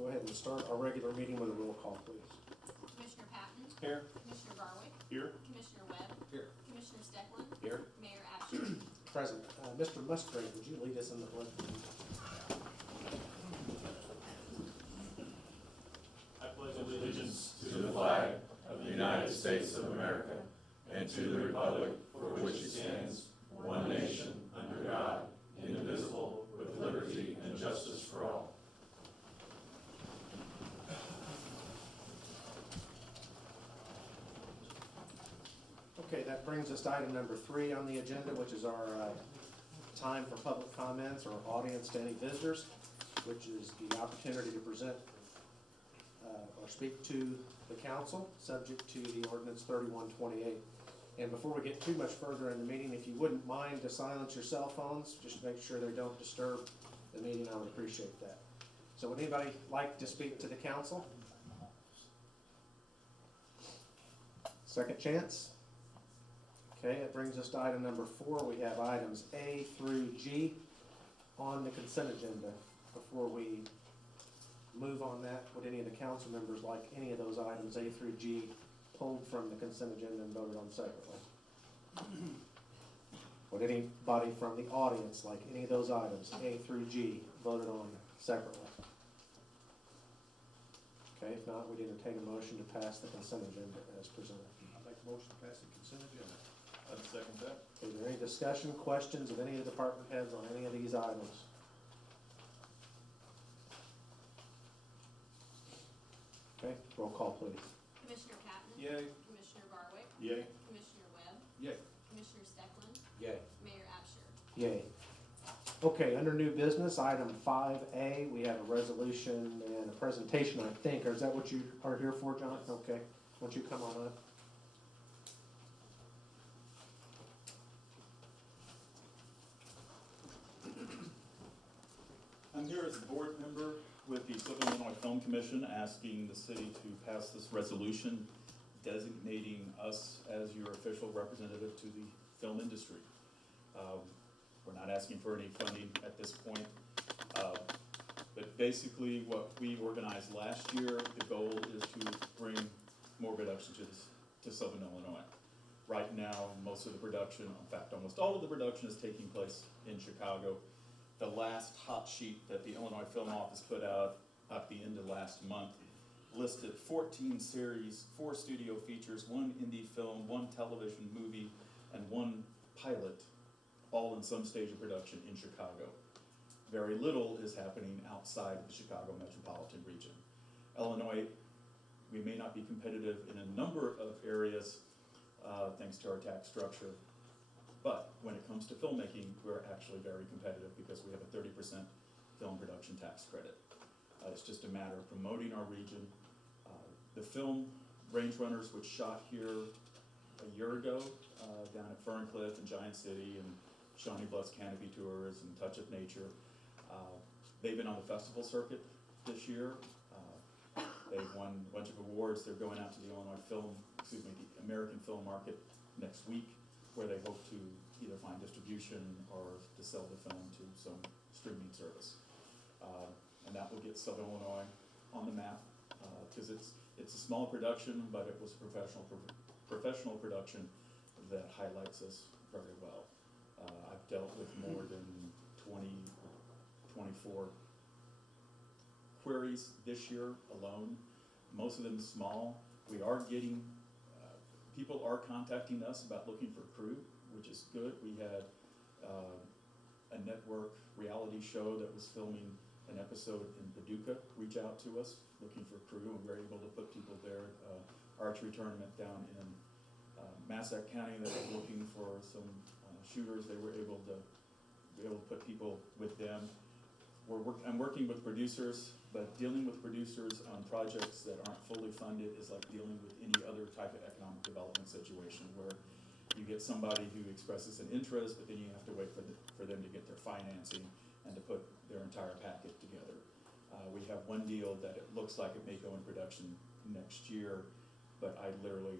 go ahead and start our regular meeting with a roll call, please. Commissioner Patton. Here. Commissioner Garwick. Here. Commissioner Webb. Here. Commissioner Steckland. Here. Mayor Absher. Present. Mr. Musgrave, would you lead us in the pledge? I pledge allegiance to the flag of the United States of America and to the republic for which it stands, one nation, under God, indivisible, with liberty and justice for all. Okay, that brings us to item number 3 on the agenda, which is our time for public comments or audience to any visitors, which is the opportunity to present or speak to the council, subject to the ordinance 3128. And before we get too much further in the meeting, if you wouldn't mind to silence your cell phones, just make sure they don't disturb the meeting, I would appreciate that. So would anybody like to speak to the council? Second chance? Okay, it brings us to item number 4. We have items A through G on the consent agenda. Before we move on that, would any of the council members like any of those items A through G pulled from the consent agenda and voted on separately? Would anybody from the audience like any of those items A through G voted on separately? Okay, if not, we'd entertain a motion to pass the consent agenda as presented. I'd like a motion to pass the consent agenda. I'd second that. Is there any discussion, questions of any of the department heads on any of these items? Okay, roll call please. Commissioner Patton. Yay. Commissioner Garwick. Yay. Commissioner Webb. Yay. Commissioner Steckland. Yay. Mayor Absher. Yay. Okay, under new business, item 5A, we have a resolution and a presentation, I think. Or is that what you are here for, John? Okay, why don't you come on up? I'm here as a board member with the Southern Illinois Film Commission, asking the city to pass this resolution designating us as your official representative to the film industry. We're not asking for any funding at this point, but basically what we organized last year, the goal is to bring more production to Southern Illinois. Right now, most of the production, in fact, almost all of the production is taking place in Chicago. The last hot sheet that the Illinois Film Office put out at the end of last month listed 14 series, 4 studio features, 1 indie film, 1 television movie, and 1 pilot, all in some stage of production in Chicago. Very little is happening outside of the Chicago metropolitan region. Illinois, we may not be competitive in a number of areas thanks to our tax structure, but when it comes to filmmaking, we're actually very competitive because we have a 30% film production tax credit. It's just a matter of promoting our region. The film Range Runners, which shot here a year ago down at Ferncliff and Giant City and Shawnee Bluffs Canopy Tours and Touch of Nature, they've been on the festival circuit this year. They've won a bunch of awards. They're going out to the the American film market next week, where they hope to either find distribution or to sell the film to some streaming service. And that will get Southern Illinois on the map, because it's a small production, but it was professional production that highlights us very well. I've dealt with more than 24 queries this year alone, most of them small. We are getting, people are contacting us about looking for crew, which is good. We had a network reality show that was filming an episode in Paducah reach out to us looking for crew, and we were able to put people there. Archery tournament down in Massac County that was looking for some shooters. They were able to put people with them. I'm working with producers, but dealing with producers on projects that aren't fully funded is like dealing with any other type of economic development situation, where you get somebody who expresses an interest, but then you have to wait for them to get their financing and to put their entire packet together. We have one deal that it looks like it may go in production next year, but I literally,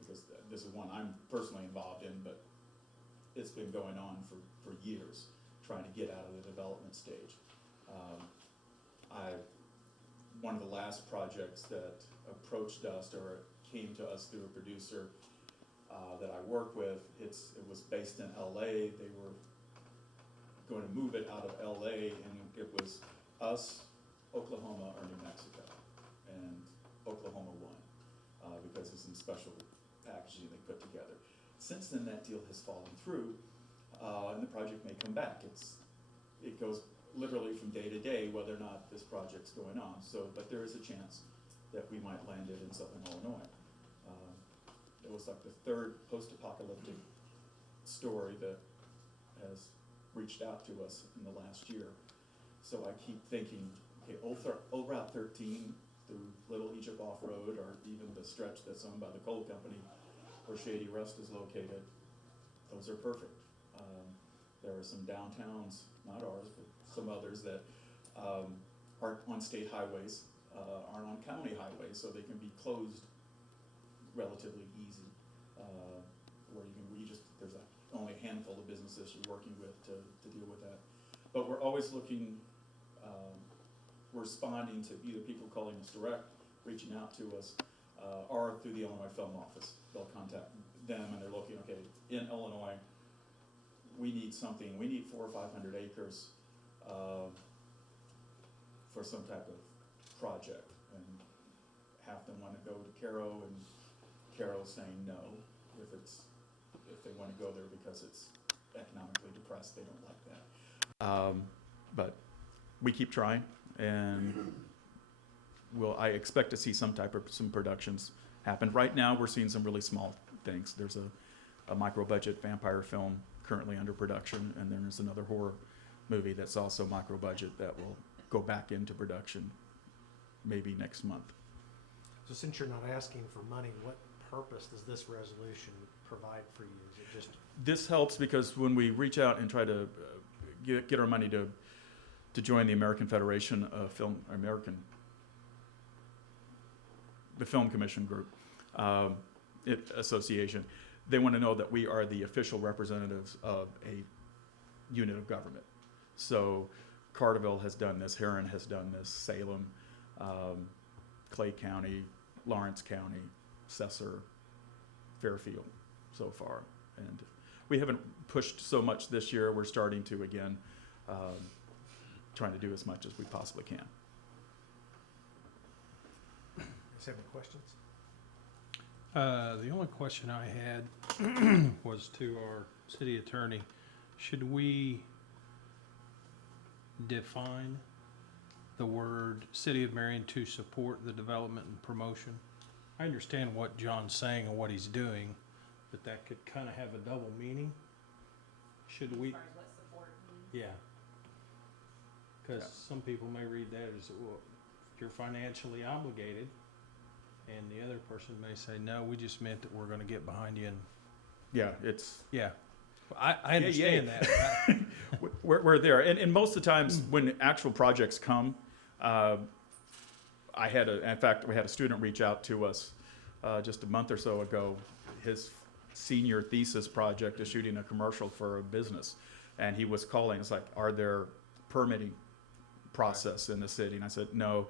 because this is one I'm personally involved in, but it's been going on for years, trying to get out of the development stage. one of the last projects that approached us or came to us through a producer that I work with. It was based in LA. They were going to move it out of LA, and it was us, Oklahoma, or New Mexico. And Oklahoma won because it's some special packaging they put together. Since then, that deal has fallen through, and the project may come back. It goes literally from day to day whether or not this project's going on. So, but there is a chance that we might land it in Southern Illinois. It was like the third post-apocalyptic story that has reached out to us in the last year. So I keep thinking, okay, old Route 13 through Little Egypt Off-Road, or even the stretch that's owned by the coal company where Shady Rest is located, those are perfect. There are some downtowns, not ours, but some others that aren't on state highways, aren't on county highways, so they can be closed relatively easy. Where there's only a handful of businesses you're working with to deal with that. But we're always looking, responding to either people calling us direct, reaching out to us, or through the Illinois Film Office. They'll contact them and they're looking, okay, in Illinois, we need something, we need 400 or 500 acres for some type of project. And half them want to go to Caro, and Caro's saying no, if they want to go there because it's economically depressed, they don't like that. But we keep trying, and I expect to see some productions happen. Right now, we're seeing some really small things. There's a micro-budget vampire film currently under production, and then there's another horror movie that's also micro-budget that will go back into production maybe next month. So since you're not asking for money, what purpose does this resolution provide for you? Is it just This helps because when we reach out and try to get our money to join the American Federation of the Film Commission Group Association, they want to know that we are the official representatives of a unit of government. So Carterville has done this, Heron has done this, Salem, Clay County, Lawrence County, Cesar, Fairfield so far. And we haven't pushed so much this year. We're starting to again, trying to do as much as we possibly can. Does have any questions? The only question I had was to our city attorney. Should we define the word City of Marion to support the development and promotion? I understand what John's saying and what he's doing, but that could kind of have a double meaning. Should we? As far as what support means. Yeah. Because some people may read that as, well, you're financially obligated, and the other person may say, no, we just meant that we're going to get behind you. And Yeah, it's yeah, I understand that. we're there, and most of the times when actual projects come, in fact, we had a student reach out to us just a month or so ago. His senior thesis project is shooting a commercial for a business, and he was calling. It's like, are there permitting process in the city? And I said, no,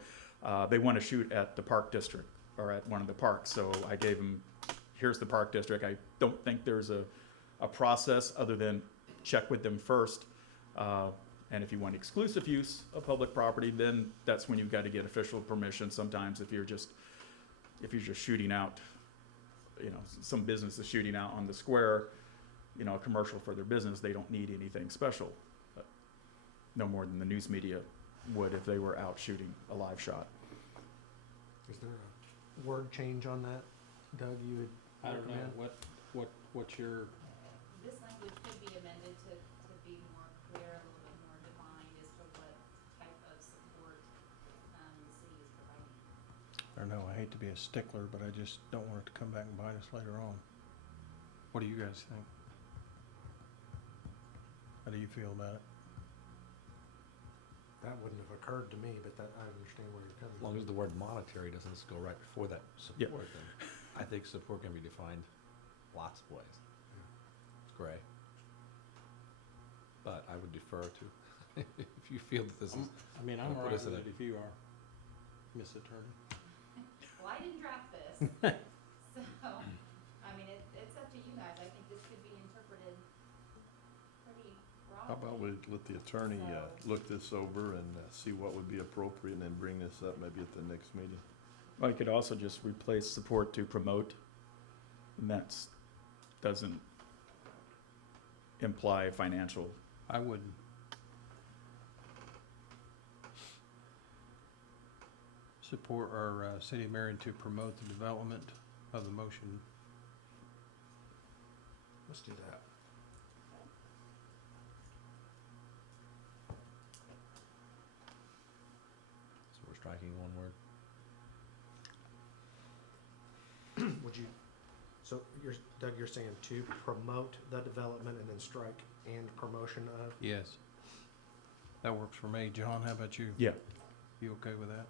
they want to shoot at the park district or at one of the parks. So I gave him, here's the park district. I don't think there's a process other than check with them first. And if you want exclusive use of public property, then that's when you've got to get official permission. Sometimes if you're just shooting out, some business is shooting out on the square, a commercial for their business, they don't need anything special. But no more than the news media would if they were out shooting a live shot. Is there a word change on that, Doug, you would I don't know, recommend? what's your, This language could be amended to be more clear, a little bit more defined as to what type of support the city is providing. I don't know, I hate to be a stickler, but I just don't want it to come back and bite us later on. What do you guys think? How do you feel about it? That wouldn't have occurred to me, but I understand where you're coming As from. long as the word monetary doesn't just go right before that Yeah. support, then I think support can be defined lots of ways. It's gray. But I would defer to, if you feel that this is, I'm I'll all put right us with in it a- if you are. Miss Attorney. Well, I didn't draft this, so, I mean, it's up to you guys. I think this could be interpreted pretty broadly. How about we let the attorney, look this over and, see what would be appropriate and then bring this up maybe at the next meeting? Well, you could also just replace support to promote, and that's, doesn't imply financial. I wouldn't. Support our City of Marion to promote the development of the motion. Let's do that. So we're striking one word. Would you, so you're, Doug, you're saying to promote the development and then strike and promotion of? Yes. That works for me. John, how about you? Yeah. You okay with that?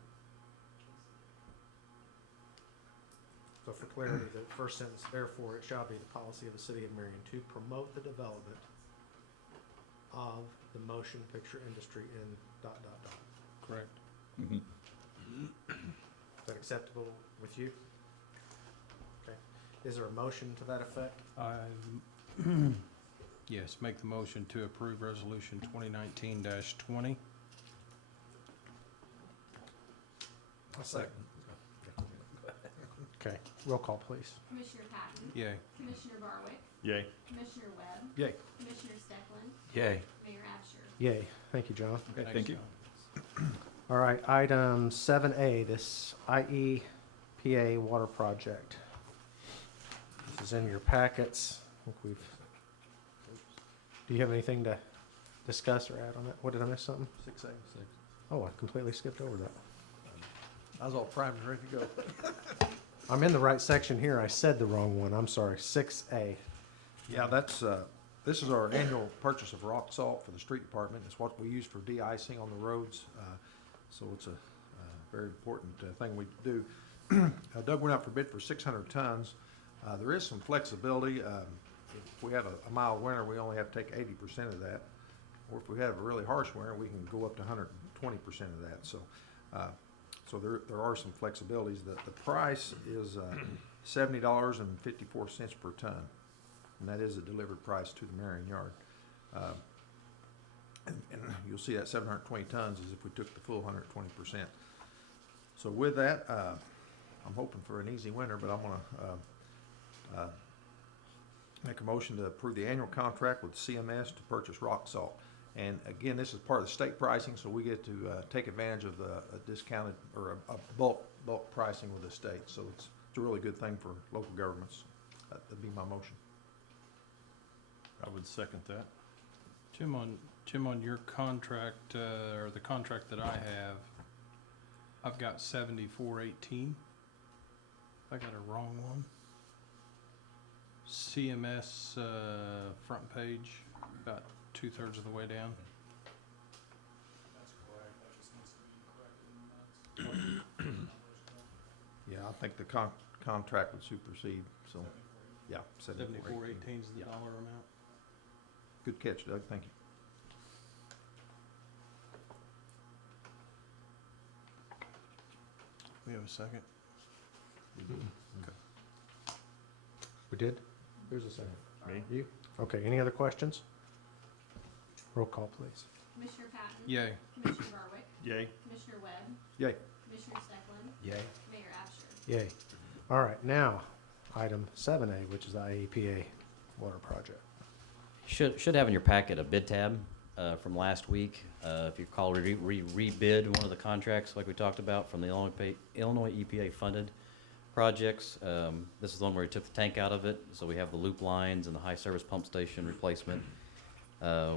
So for clarity, the first sentence, therefore, it shall be the policy of the City of Marion to promote the development of the motion picture industry in ... Correct. Mhm. Is that acceptable with you? Okay. Is there a motion to that effect? Yes, make the motion to approve resolution 2019-20. Second. Okay, roll call, please. Commissioner Patton, Yay. Commissioner Barwick, Yay. Commissioner Webb, Yay. Commissioner Steckland, Yay. Mayor Absher. Yay. Thank you, John. Okay, thank you. John. All right, item 7A, this IEPA water project. This is in your packets. I think we've, do you have anything to discuss or add on that? What, did I miss something? 6A. Oh, I completely skipped over that. I was all primed and ready to go. I'm in the right section here. I said the wrong one. I'm sorry. 6A. Yeah, that's, this is our annual purchase of rock salt for the street department. It's what we use for de-icing on the roads. So it's a very important thing we do. Doug went out for bid for 600 tons. There is some flexibility. If we have a mild winter, we only have to take 80% of that. Or if we have a really harsh winter, we can go up to 120% of that. So, so there are some flexibilities. The price is $70.54 per ton, and that is a delivered price to the Marion Yard. And you'll see that 720 tons is if we took the full 120%. So with that, I'm hoping for an easy winter, but I'm gonna make a motion to approve the annual contract with CMS to purchase rock salt. And again, this is part of the state pricing, so we get to take advantage of a discounted or a bulk pricing with the state. So it's a really good thing for local governments. That'd be my motion. I would second that. Jim, on your contract, or the contract that I have, I've got 7418. I got a wrong one. CMS, front page, about 2/3 of the way down. Yeah, I think the contract would supersede, so, yeah. 7418 is the Yeah. dollar amount. Good catch, Doug, thank you. We have a second? We did? Who's the second? Me? You? Okay, any other questions? Roll call, please. Commissioner Patton, Yay. Commissioner Barwick, Yay. Commissioner Webb, Yay. Commissioner Steckland, Yay. Mayor Absher. Yay. All right, now, item 7A, which is the IEPA water project. Should have in your packet a bid tab from last week. If you recall, we rebid one of the contracts like we talked about from the Illinois EPA funded projects. This is the one where we took the tank out of it, so we have the loop lines and the high service pump station replacement.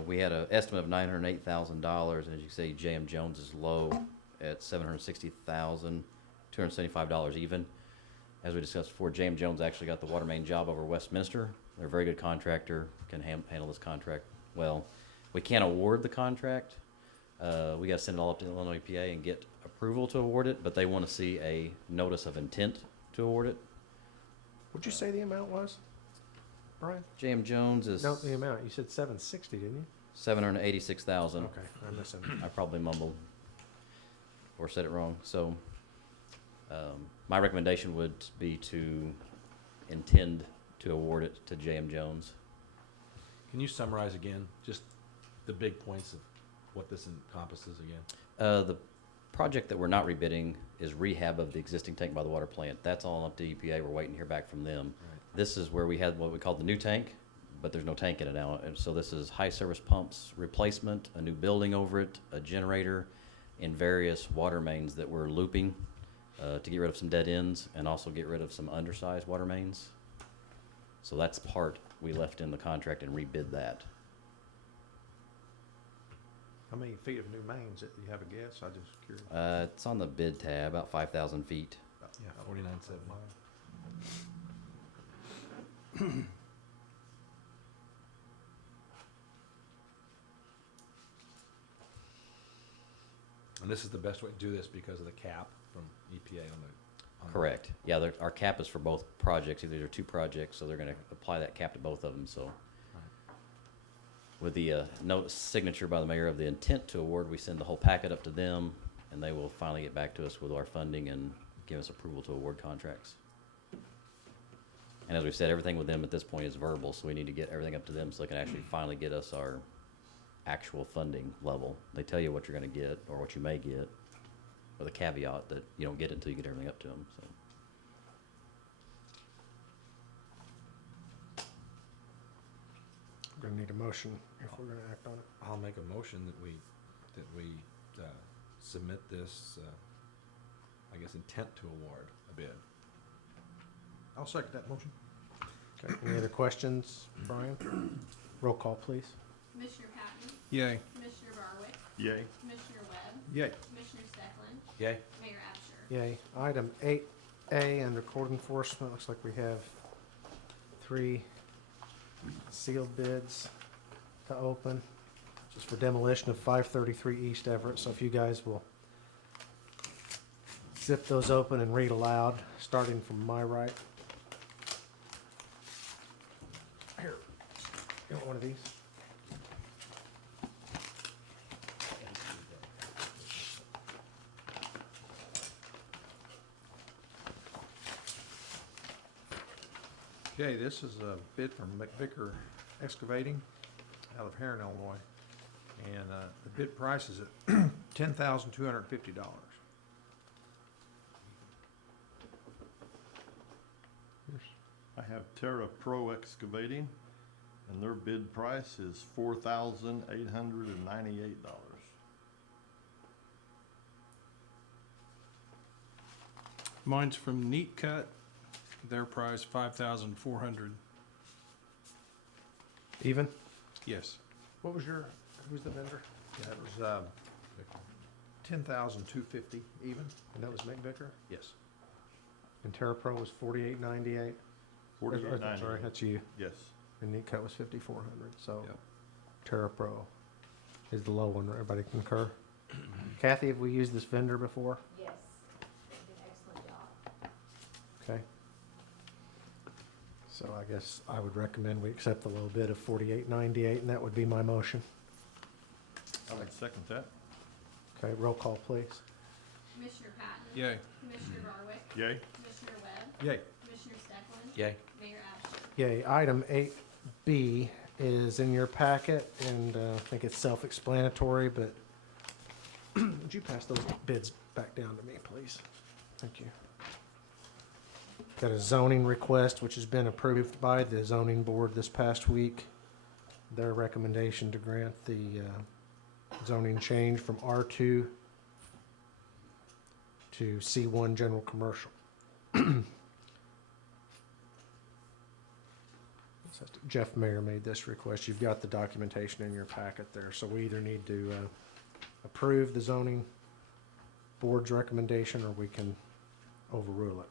We had an estimate of $908,000, and as you say, J.M. Jones is low at $760,275 even. As we discussed before, J.M. Jones actually got the water main job over Westminster. They're a very good contractor, can handle this contract well. We can't award the contract. We got to send it all up to the Illinois EPA and get approval to award it, but they want to see a notice of intent to award it. What'd you say the amount was, Brian? J.M. Jones is No, the amount. You said 760, didn't you? 786,000. Okay, I'm missing. I probably mumbled or said it wrong. So My recommendation would be to intend to award it to J.M. Jones. Can you summarize again, just the big points of what this encompasses again? The project that we're not rebidding is rehab of the existing tank by the water plant. That's all up to EPA. We're waiting to hear back from them. Right. This is where we had what we call the new tank, but there's no tank in it now. And so this is high service pumps replacement, a new building over it, a generator, and various water mains that we're looping to get rid of some dead ends and also get rid of some undersized water mains. So that's part we left in the contract and rebid that. How many feet of new mains, do you have a guess? I just curious. It's on the bid tab, about 5,000 feet. Yeah, 4970. And this is the best way to do this because of the cap from EPA on the. Correct. Yeah, our cap is for both projects. These are two projects, so they're going to apply that cap to both of them. So, with the note signature by the mayor of the intent to award, we send the whole packet up to them, and they will finally get back to us with our funding and give us approval to award contracts. And as we've said, everything with them at this point is verbal, so we need to get everything up to them so they can actually finally get us our actual funding level. They tell you what you're going to get or what you may get, with a caveat that you don't get it until you get everything up to them. So. We're gonna need a motion if we're gonna act on it. I'll make a motion that we submit this, I guess, intent to award a bid. I'll second that motion. Okay, any other questions, Brian? Roll call, please. Commissioner Patton, Yay. Commissioner Barwick, Yay. Commissioner Webb, Yay. Commissioner Steckland, Yay? Mayor Absher. Yay. Item 8A, under code enforcement, looks like we have 3 sealed bids to open. Just for demolition of 533 East Everett, so if you guys will zip those open and read aloud, starting from my right. Here, you want one of these? Okay, this is a bid from McVicker Excavating out of Heron, Illinois. And the bid price is at $10,250. I have Terra Pro Excavating, and their bid price is $4,898. Mine's from Neat Cut. Their price $5,400. Even? Yes. What was your, who's the vendor? That was $10,250 even. And that was McVicker? Yes. And TerraPro was $48.98? $48.98. Sorry, that's you. Yes. And Neat Cut was $5,400, so Yep. TerraPro is the low one. Everybody concur? Kathy, have we used this vendor before? Yes, they did an excellent job. Okay. So I guess I would recommend we accept the low bid of $48.98, and that would be my motion. I would second that. Okay, roll call, please. Commissioner Patton. Yay. Commissioner Barwick, Yay. Commissioner Webb, Yay. Commissioner Steckland, Yay? Mayor Absher. Yay. Item 8B is in your packet, and I think it's self-explanatory, but would you pass those bids back down to me, please? Thank you. Got a zoning request, which has been approved by the zoning board this past week. Their recommendation to grant the zoning change from R2 to C1 general commercial. Jeff Mayer made this request. You've got the documentation in your packet there, so we either need to approve the zoning board's recommendation, or we can overrule it.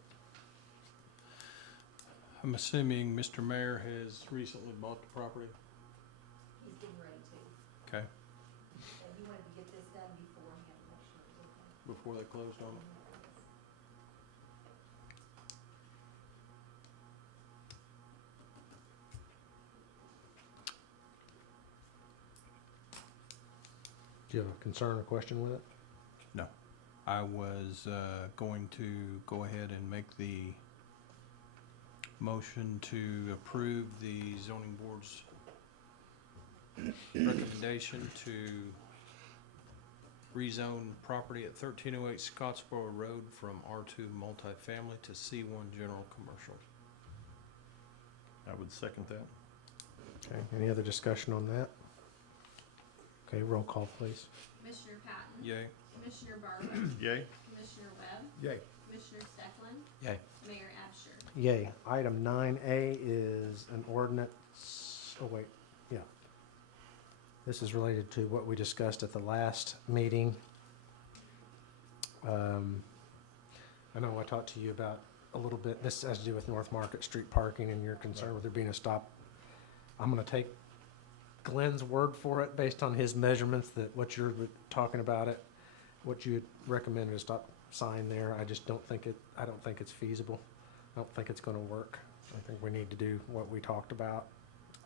I'm assuming Mr. Mayor has recently bought the property. He's getting ready to, Okay. and he wanted to get this done beforehand, to make sure it was okay. Before they closed on it. Do you have a concern or question with it? No. I was going to go ahead and make the motion to approve the zoning board's recommendation to rezone property at 1308 Scottsboro Road from R2 multifamily to C1 general commercial. I would second that. Okay, any other discussion on that? Okay, roll call, please. Commissioner Patton? Yay. Commissioner Barber? Yay? Commissioner Webb? Yay. Commissioner Stecklin? Yay. Mayor Absher? Yay. Item 9A is an ordinance, oh wait, yeah. This is related to what we discussed at the last meeting. I know I talked to you about a little bit, this has to do with North Market Street parking and you're concerned with there being a stop. I'm gonna take Glenn's word for it based on his measurements that what you're talking about it, what you had recommended a stop sign there. I just don't think I don't think it's feasible. I don't think it's gonna work. I think we need to do what we talked about.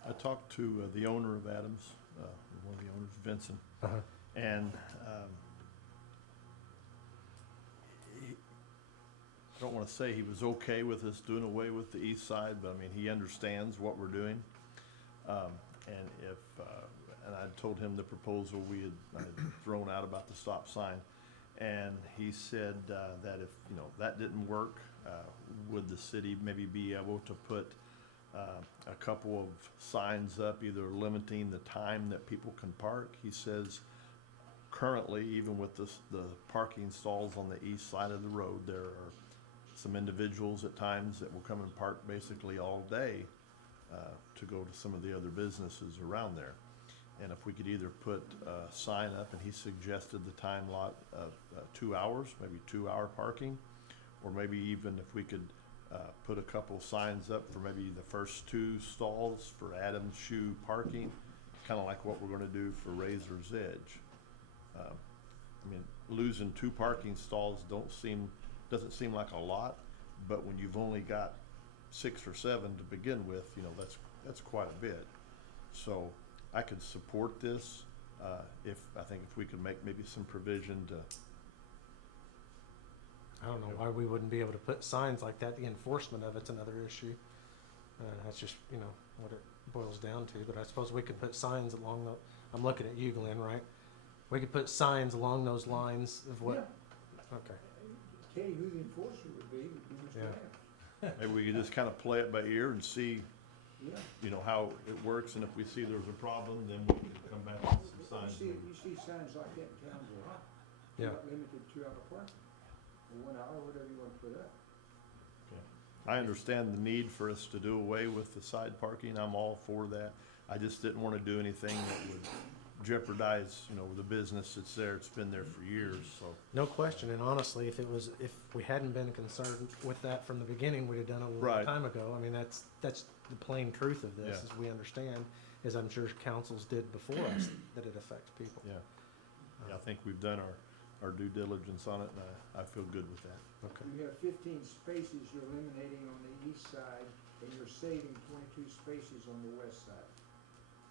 I talked to the owner of Adams, one of the owners, Vincent, Uh-huh. and I don't want to say he was okay with us doing away with the east side, but I mean, he understands what we're doing. And if, and I told him the proposal I had thrown out about the stop sign. And he said that if, that didn't work, would the city maybe be able to put a couple of signs up, either limiting the time that people can park? He says currently, even with the parking stalls on the east side of the road, there are some individuals at times that will come and park basically all day to go to some of the other businesses around there. And if we could either put a sign up, and he suggested the time lot of 2 hours, maybe 2-hour parking, or maybe even if we could put a couple signs up for maybe the first 2 stalls for Adams Shoe parking, kind of like what we're going to do for Razor's Edge. I mean, losing 2 parking stalls doesn't seem like a lot, but when you've only got 6 or 7 to begin with, that's quite a bit. So I could support this if we could make maybe some provision to. I don't know why we wouldn't be able to put signs like that. The enforcement of it's another issue. That's just, what it boils down to. But I suppose we could put signs along I'm looking at you, Glenn, right? We could put signs along those lines of what, okay. Tell you who the enforcer would be Mr. Yeah. Adams. Maybe we could just kind of play it by ear and see, Yeah. how it works, and if we see there's a problem, then we can come back with some signs. You see signs like that in towns a lot. Yeah. Not limited 2-hour parking, or 1 hour, whatever you want to put up. I understand the need for us to do away with the side parking. I'm all for that. I just didn't want to do anything that would jeopardize, the business that's there. It's been there for years, so. No question, and honestly, if we hadn't been concerned with that from the beginning, we'd have done it a long Right. time ago. I mean, that's the plain truth of this, Yeah. as we understand, as I'm sure councils did before us, that it affects people. Yeah, I think we've done our due diligence on it, and I feel good with that. Okay. You have 15 spaces you're eliminating on the east side, and you're saving 22 spaces on the west side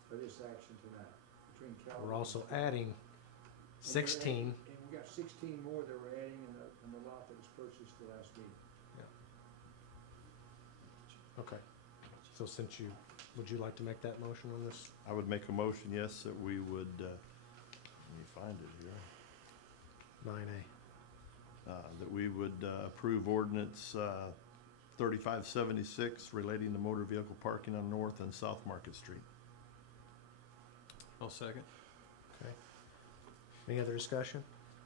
for this action tonight, between Calvert. We're also adding 16. And we got 16 more that we're adding in the lot that was purchased the last meeting. Okay. So would you like to make that motion on this? I would make a motion, yes, that we would, let me find it here. 9A. That we would approve ordinance 3576 relating to motor vehicle parking on North and South Market Street. I'll second. Okay. Any other discussion?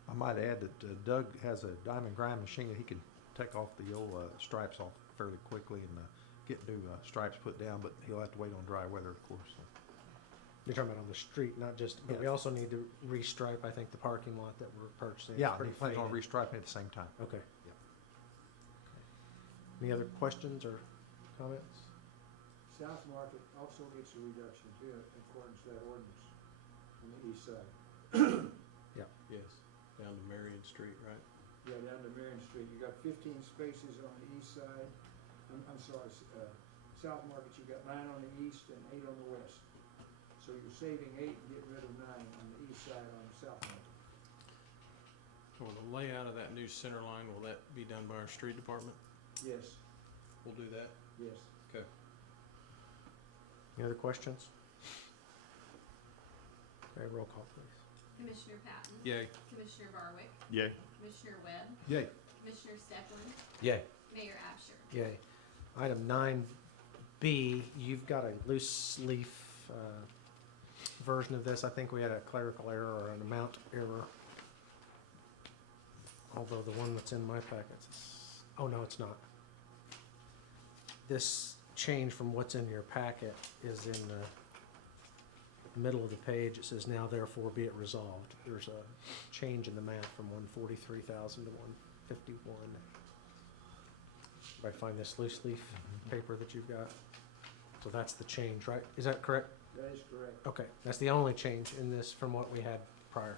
I might add that Doug has a diamond grind machine that he can take off the old stripes off fairly quickly and get new stripes put down, but he'll have to wait on dry weather, of course. So. You're talking about on the street, not just, but we also need to restripe, I think, the parking lot that we're purchasing. It's Yeah, pretty he plans on faded. restriping at the same time. Okay. Yep. Any other questions or comments? South Market also gets a reduction too, in accordance to that ordinance, on the east side. Yes, down to Marion Street, right? Yeah, down to Marion Street, you got 15 spaces on the east side. I'm sorry, South Market, you got 9 on the east and 8 on the west. So you're saving 8 and getting rid of 9 on the east side on South Market. So the layout of that new center line, will that be done by our street department? Yes, We'll do that? yes. Okay. Any other questions? Okay, roll call, please. Commissioner Patton? Yay. Commissioner Barwick? Yay. Commissioner Webb? Yay. Commissioner Stepland? Yay. Mayor Absher? Yay. Item 9B, you've got a loose leaf version of this. I think we had a clerical error or an amount error. Although the one that's in my packets is, oh no, it's not. This change from what's in your packet is in the middle of the page. It says, now therefore be it resolved. There's a change in the math from 143,000 to 151. If I find this loose leaf paper that you've got. So that's the change, right? Is that correct? That is correct. Okay, that's the only change in this from what we had prior.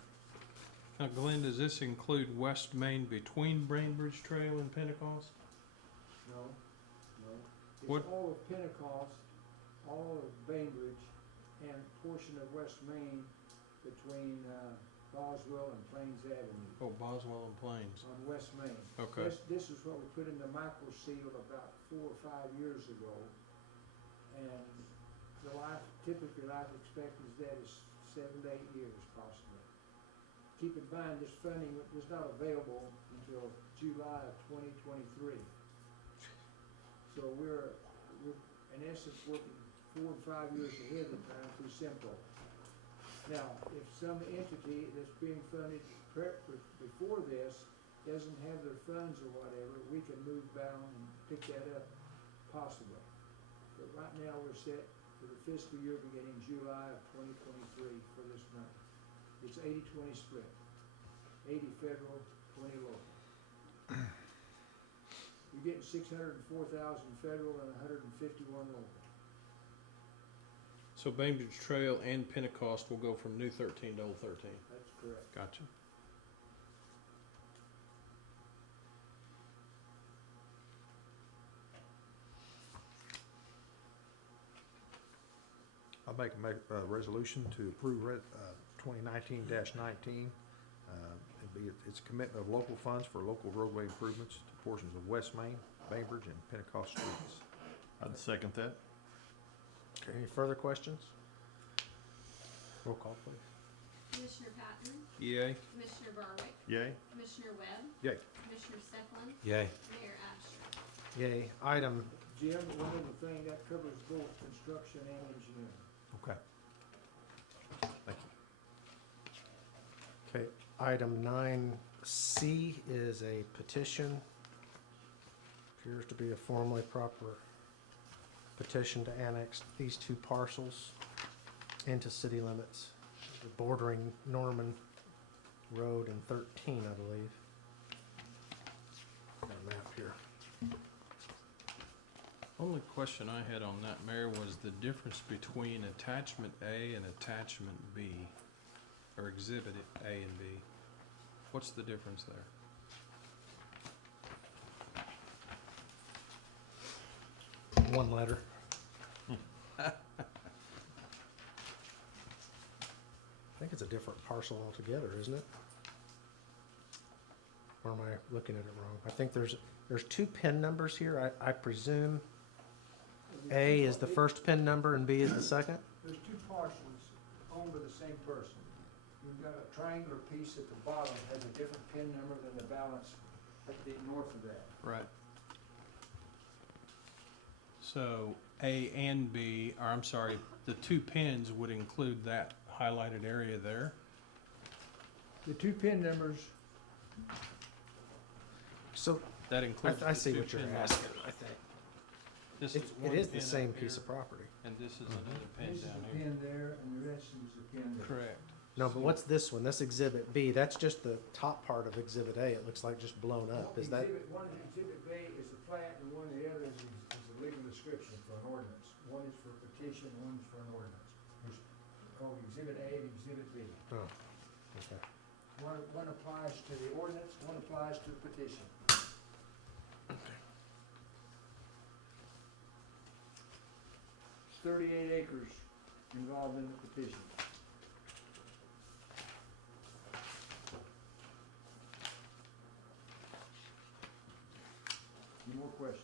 Now, Glenn, does this include West Main between Bainbridge Trail and Pentecost? No, no. What- It's all of Pentecost, all of Bainbridge, and a portion of West Main between Boswell and Plains Avenue Oh, Boswell and Plains. on West Main. Okay. This is what we put in the micro seal about 4 or 5 years ago. And the typically life expectancy of that is 7 to 8 years possibly. Keep in mind, this funding was not available until July of 2023. So we're in essence working 4 and 5 years ahead of time through SIMPO. Now, if some entity that's being funded before this doesn't have their funds or whatever, we can move down and pick that up possibly. But right now, we're set for the fiscal year beginning July of 2023 for this money. It's 80-20 split, 80 federal, 20 local. You're getting 604,000 federal and 151 local. So Bainbridge Trail and Pentecost will go from new 13 to old 13. That's correct. Gotcha. I'll make a resolution to approve 2019-19. It's a commitment of local funds for local roadway improvements to portions of West Main, Bainbridge, and Pentecost streets. I'd second that. Okay, any further questions? Roll call, please. Commissioner Patton? Yay. Commissioner Barwick? Yay. Commissioner Webb? Yay. Commissioner Stepland? Yay. Mayor Absher? Yay. Item, Jim, one other thing, that covers both construction and engineering. Okay. Thank you. okay, item 9C is a petition. Appears to be a formally proper petition to annex these two parcels into city limits, bordering Norman Road and 13, I believe. Got a map here. Only question I had on that, Mayor, was the difference between attachment A and attachment B, or exhibit A and B. What's the difference there? One letter. I think it's a different parcel altogether, isn't it? Or am I looking at it wrong? I think there's two PIN numbers here. I presume A is the first PIN number and B is the second? There's two parcels owned by the same person. You've got a triangular piece at the bottom that has a different PIN number than the balance at the north of that. Right. So A and B, or I'm sorry, the two pins would include that highlighted area there. The two PIN numbers, So That includes I the see two what you're pin asking, numbers. I think. This It one is the pin same up piece here, of property. And this is another pin this is down a here. pin there and the rest is a pin there. Correct. No, but what's this one? That's Exhibit B. That's just the top part of Exhibit A. It looks like just blown up. Is that? Exhibit B is the plat and one of the others is the legal description for an ordinance. One is for a petition, one is for an ordinance. It's called Exhibit A and Exhibit B. Oh, okay. One applies to the ordinance, one applies to the petition. It's 38 acres involved in the petition. Any more questions?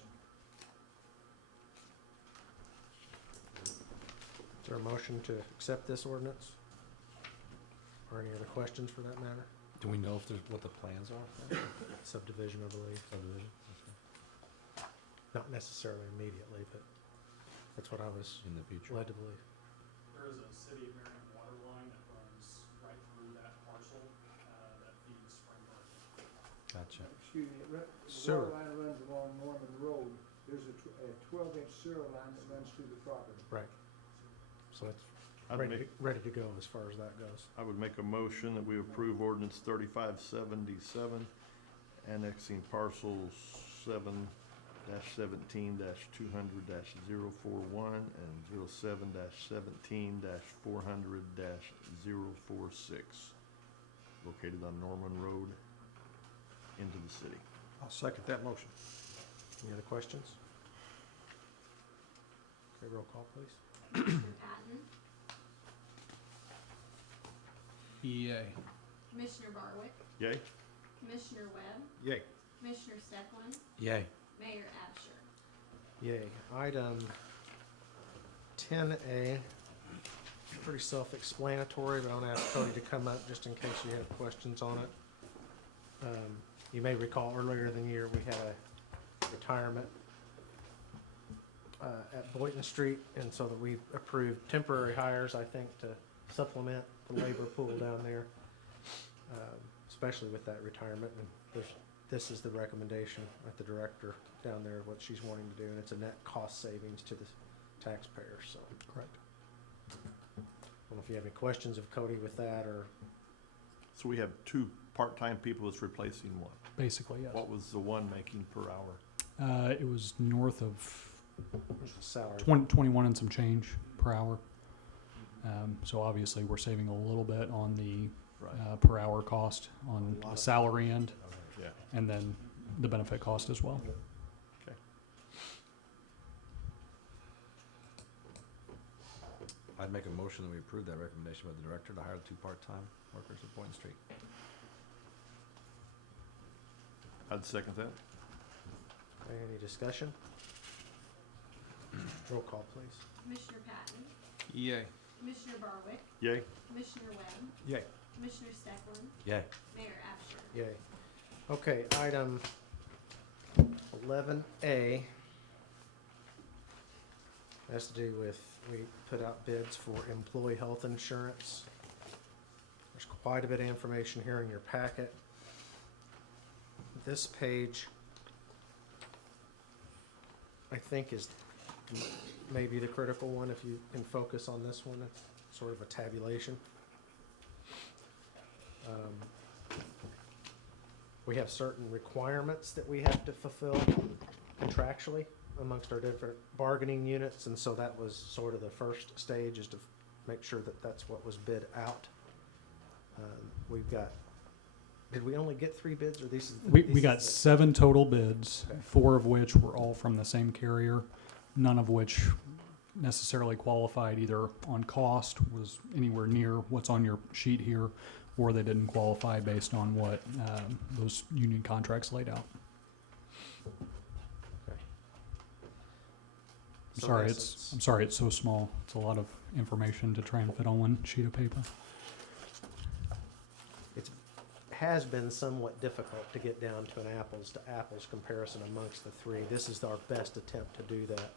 Is there a motion to accept this ordinance? Or any other questions for that matter? Do we know if there's, what the plans are for that Subdivision, I believe. subdivision? Not necessarily immediately, but that's what I was In the future? led to believe. There is a City of Marion water line that runs right through that parcel, that feeds Springbrook. Gotcha. Excuse me, the Sewer. water line runs along Norman Road. There's a 12-inch sewer line that runs through the property. Right. So it's I'd make, ready to go as far as that goes. I would make a motion that we approve ordinance 3577, annexing parcels 7-17-200-041 and 07-17-400-046, located on Norman Road into the city. I'll second that motion. Any other questions? Okay, roll call, please. Commissioner Patton, EA. Commissioner Barwick, Yay? Commissioner Webb, Yay. Commissioner Stecklin, Yay. Mayor Absher. Yay. Item 10A, pretty self-explanatory, but I'm gonna ask Cody to come up just in case you have questions on it. You may recall earlier in the year, we had a retirement at Boynton Street, and so that we approved temporary hires, I think, to supplement the labor pool down there, especially with that retirement. And this is the recommendation at the director down there, what she's wanting to do, and it's a net cost savings to the taxpayer, so. Correct. I don't know if you have any questions of Cody with that, or So we have two part-time people that's replacing one. Basically, yes. What was the one making per hour? It was north of what's the salary? 21 and some change per hour. So obviously, we're saving a little bit on the Right. per hour cost on A lot the of- salary end, Yeah. and then the benefit cost as well. Okay. I'd make a motion that we approve that recommendation by the director to hire the two part-time workers at Boynton Street. I'd second that. Okay, any discussion? Roll call, please. Commissioner Patton, EA. Commissioner Barwick, Yay? Commissioner Webb, Yay. Commissioner Stecklin, Yay. Mayor Absher. Yay. Okay, item 11A has to do with, we put out bids for employee health insurance. There's quite a bit of information here in your packet. This page, I think, is maybe the critical one. If you can focus on this one, it's sort of a tabulation. We have certain requirements that we have to fulfill contractually amongst our different bargaining units, and so that was sort of the first stage, is to make sure that that's what was bid out. We've got, did we only get 3 bids, or these? We got 7 total bids, Okay. 4 of which were all from the same carrier, none of which necessarily qualified either on cost, was anywhere near what's on your sheet here, or they didn't qualify based on what those union contracts laid out. Okay. I'm So sorry, in it's essence- I'm sorry it's so small. It's a lot of information to try and fit on one sheet of paper. Has been somewhat difficult to get down to an apples to apples comparison amongst the 3. This is our best attempt to do that.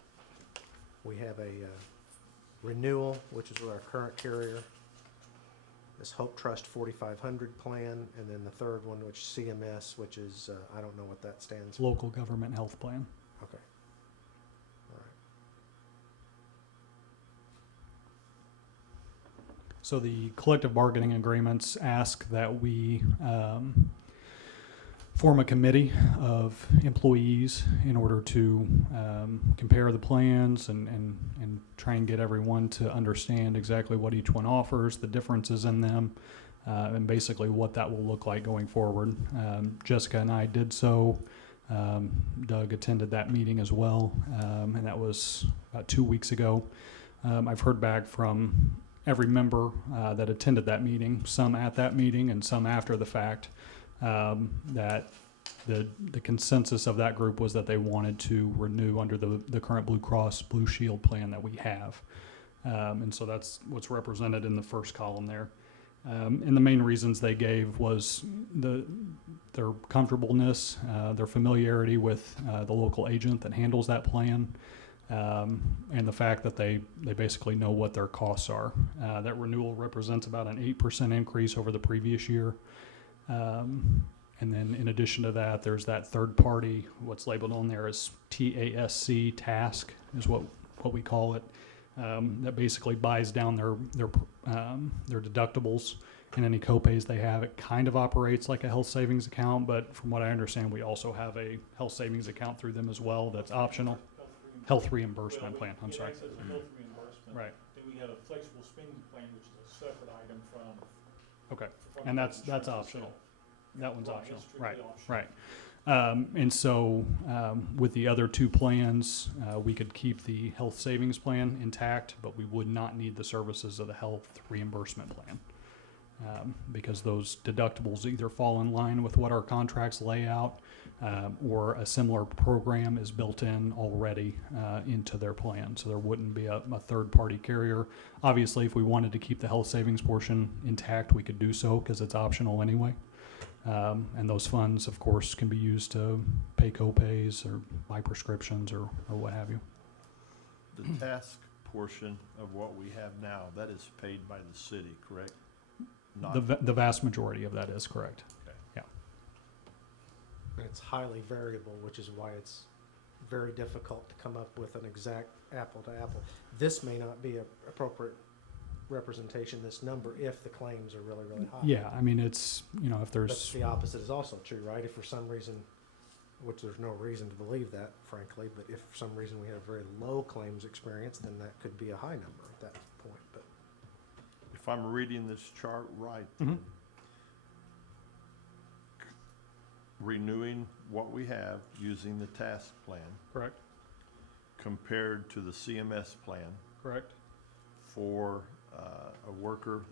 We have a renewal, which is with our current carrier, this Hope Trust 4500 plan, and then the third one, which CMS, which is, I don't know what that stands for. Local government health plan. Okay. All right. So the collective bargaining agreements ask that we form a committee of employees in order to compare the plans and try and get everyone to understand exactly what each one offers, the differences in them, and basically what that will look like going forward. Jessica and I did so. Doug attended that meeting as well, and that was about 2 weeks ago. I've heard back from every member that attended that meeting, some at that meeting and some after the fact, that the consensus of that group was that they wanted to renew under the current Blue Cross Blue Shield plan that we have. And so that's what's represented in the first column there. And the main reasons they gave was their comfortableness, their familiarity with the local agent that handles that plan, and the fact that they basically know what their costs are. That renewal represents about an 8% increase over the previous year. And then in addition to that, there's that third party, what's labeled on there as TASC, task is what we call it. That basically buys down their deductibles and any copays they have. It kind of operates like a health savings account, but from what I understand, we also have a health savings account through them as well that's optional. Health reimbursement plan, I'm sorry. It acts as a health reimbursement. Right. Then we have a flexible spending plan, which is a separate item from. Okay, from and the that's insurance optional. itself. That one's Right, optional, it's strictly right, optional. right. And so with the other two plans, we could keep the health savings plan intact, but we would not need the services of the health reimbursement plan. Because those deductibles either fall in line with what our contracts lay out, or a similar program is built in already into their plan. So there wouldn't be a third-party carrier. Obviously, if we wanted to keep the health savings portion intact, we could do so because it's optional anyway. And those funds, of course, can be used to pay copays or buy prescriptions or what have you. The task portion of what we have now, that is paid by the city, correct? The vast majority of that is correct. Okay. Yeah. And it's highly variable, which is why it's very difficult to come up with an exact apple to apple. This may not be an appropriate representation, this number, if the claims are really, really high. Yeah, I mean, it's, if But there's, the opposite is also true, right? If for some reason, which there's no reason to believe that, frankly, but if for some reason we have very low claims experience, then that could be a high number at that point. But If I'm reading this chart right, Mhm. renewing what we have using the task plan correct, compared to the CMS plan correct, for a worker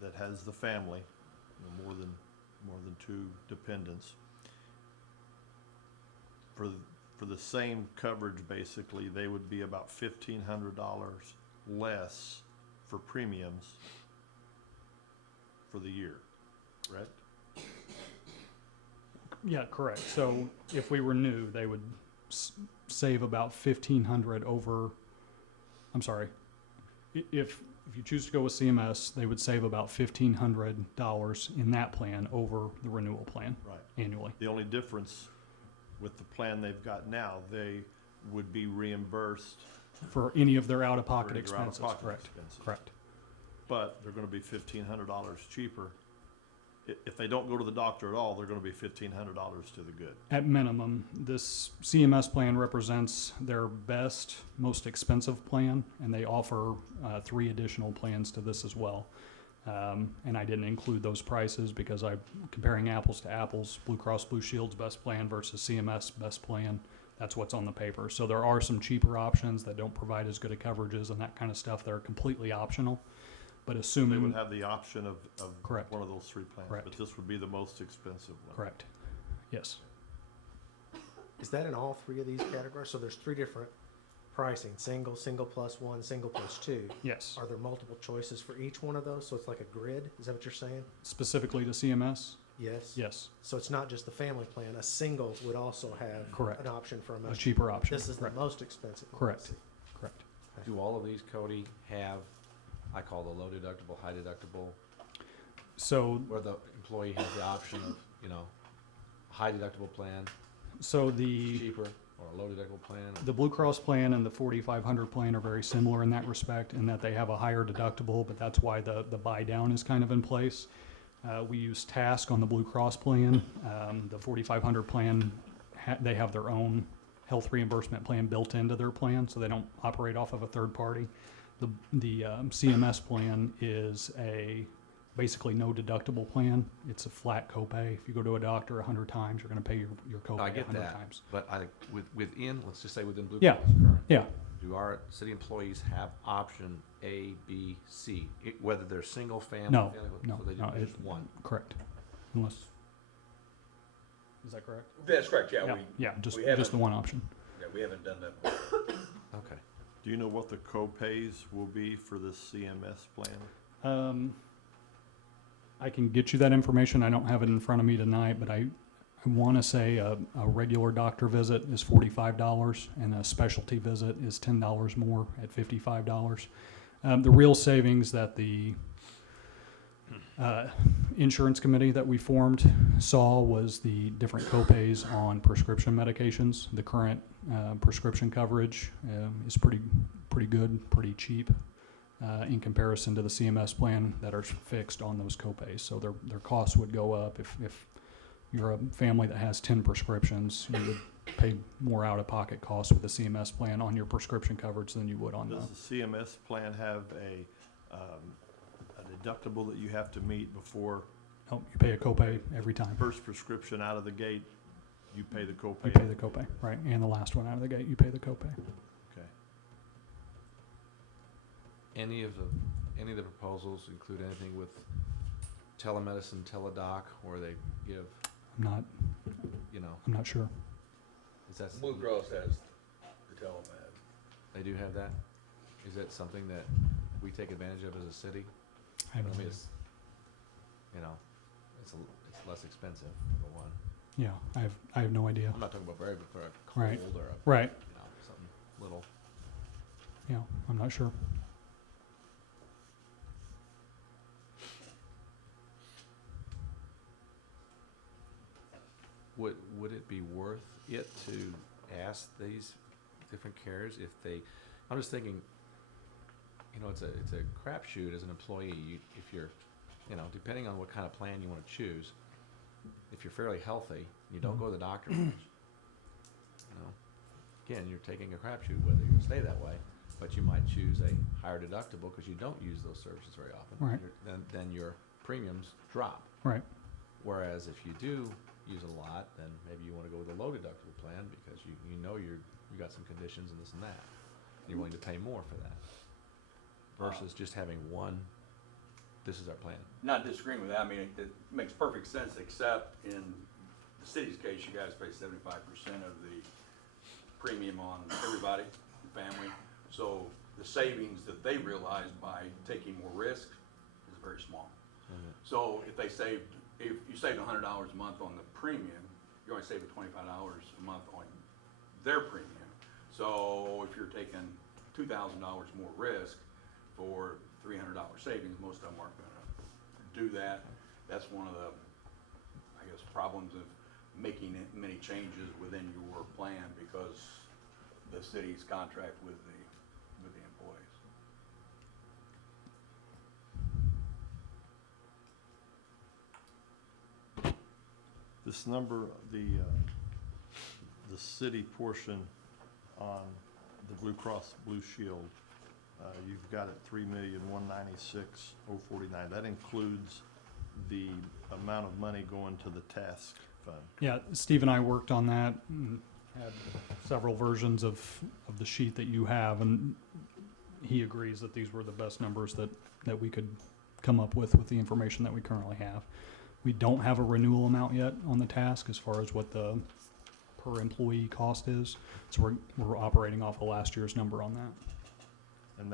that has the family, more than two dependents, for the same coverage, basically, they would be about $1,500 less for premiums for the year, correct? yeah, correct. So if we renew, they would save about 1,500 over, I'm sorry, if you choose to go with CMS, they would save about $1,500 in that plan over the renewal plan Right. annually. The only difference with the plan they've got now, they would be reimbursed For any of their for out-of-pocket their expenses, out-of-pocket correct, expenses. correct. But they're gonna be $1,500 cheaper. If they don't go to the doctor at all, they're gonna be $1,500 to the good. At minimum, this CMS plan represents their best, most expensive plan, and they offer 3 additional plans to this as well. And I didn't include those prices because I'm comparing apples to apples. Blue Cross Blue Shield's best plan versus CMS best plan. That's what's on the paper. So there are some cheaper options that don't provide as good a coverages and that kind of stuff that are completely optional. But They assuming, would have the option of Correct. one of those 3 plans, Correct. but this would be the most expensive one. correct, yes. is that in all 3 of these categories? So there's 3 different pricing: single, single plus 1, single plus 2. Yes, Are there multiple choices for each one of those? So it's like a grid? Is that what you're saying? specifically to CMS, Yes. yes, So it's not just the family plan. A single would also have Correct. an option for a a much cheaper option. This is the correct. most expensive. one. Correct. Correct. Do all of these, Cody, have, I call the low deductible, high deductible, So, where the employee has the option of, high deductible plan, the cheaper, or a low deductible plan? The Blue Cross plan and the 4,500 plan are very similar in that respect, in that they have a higher deductible, but that's why the buy down is kind of in place. We use Task on the Blue Cross plan. The 4,500 plan, they have their own health reimbursement plan built into their plan, so they don't operate off of a third party. The CMS plan is a basically no deductible plan. It's a flat copay. If you go to a doctor 100 times, you're going to pay your copay No, I get 100 that, times. but within, let's just say within Blue Yeah. Cross current, Yeah. do our city employees have option A, B, C, whether they're single family? No, family, no, so they do no, just one? Correct. Unless, Is that correct? That's correct, yeah, Yeah, just we haven't- the one option. we haven't done that. Okay. Do you know what the co-pays will be for this CMS plan? I can get you that information. I don't have it in front of me tonight, but I want to say a regular doctor visit is $45 and a specialty visit is $10 more at $55. The real savings that the insurance committee that we formed saw was the different copays on prescription medications. The current prescription coverage is pretty good, pretty cheap in comparison to the CMS plan that are fixed on those copays. So their costs would go up if you're a family that has 10 prescriptions, you would pay more out-of-pocket costs with the CMS plan on your prescription coverage than you would on Does the CMS plan have a deductible that you have to meet before you pay a copay every time. first prescription out of the gate? You pay the copay? You pay the copay, right, and the last one out of the gate, you pay the copay. Okay. Any of the proposals include anything with telemedicine, teledoc, or they give, I'm not sure. is that, Blue Cross has the telemed. they do have that? Is that something that we take advantage of as a city? I I don't mean, know. it's less expensive, for one. Yeah, I have no idea. I'm not talking about very, but for a Right. cold or a, Right, something little. yeah, I'm not sure. Would it be worth it to ask these different carriers if they, I'm just thinking, it's a crapshoot as an employee. If you're, depending on what kind of plan you want to choose, if you're fairly healthy, you don't go to the doctor much. Again, you're taking a crapshoot whether you're gonna stay that way, but you might choose a higher deductible because you don't use those services very often. Right. Then your premiums drop. Right, Whereas if you do use it a lot, then maybe you want to go with a low deductible plan because you know you got some conditions and this and that. And you're willing to pay more for that. Versus just having one, this is our plan. Not disagreeing with that, I mean, it makes perfect sense, except in the city's case, you guys pay 75% of the premium on everybody, the family. So the savings that they realize by taking more risk is very small. So if you saved $100 a month on the premium, you're only saving $25 a month on their premium. So if you're taking $2,000 more risk for $300 savings, most of them aren't gonna do that. That's one of the, I guess, problems of making many changes within your plan because the city's contract with the employees. This number, the city portion on the Blue Cross Blue Shield, you've got it 3,196,049. That includes the amount of money going to the task fund. yeah, Steve and I worked on that and had several versions of the sheet that you have, and he agrees that these were the best numbers that we could come up with the information that we currently have. We don't have a renewal amount yet on the task as far as what the per employee cost is, so we're operating off of last year's number on that. And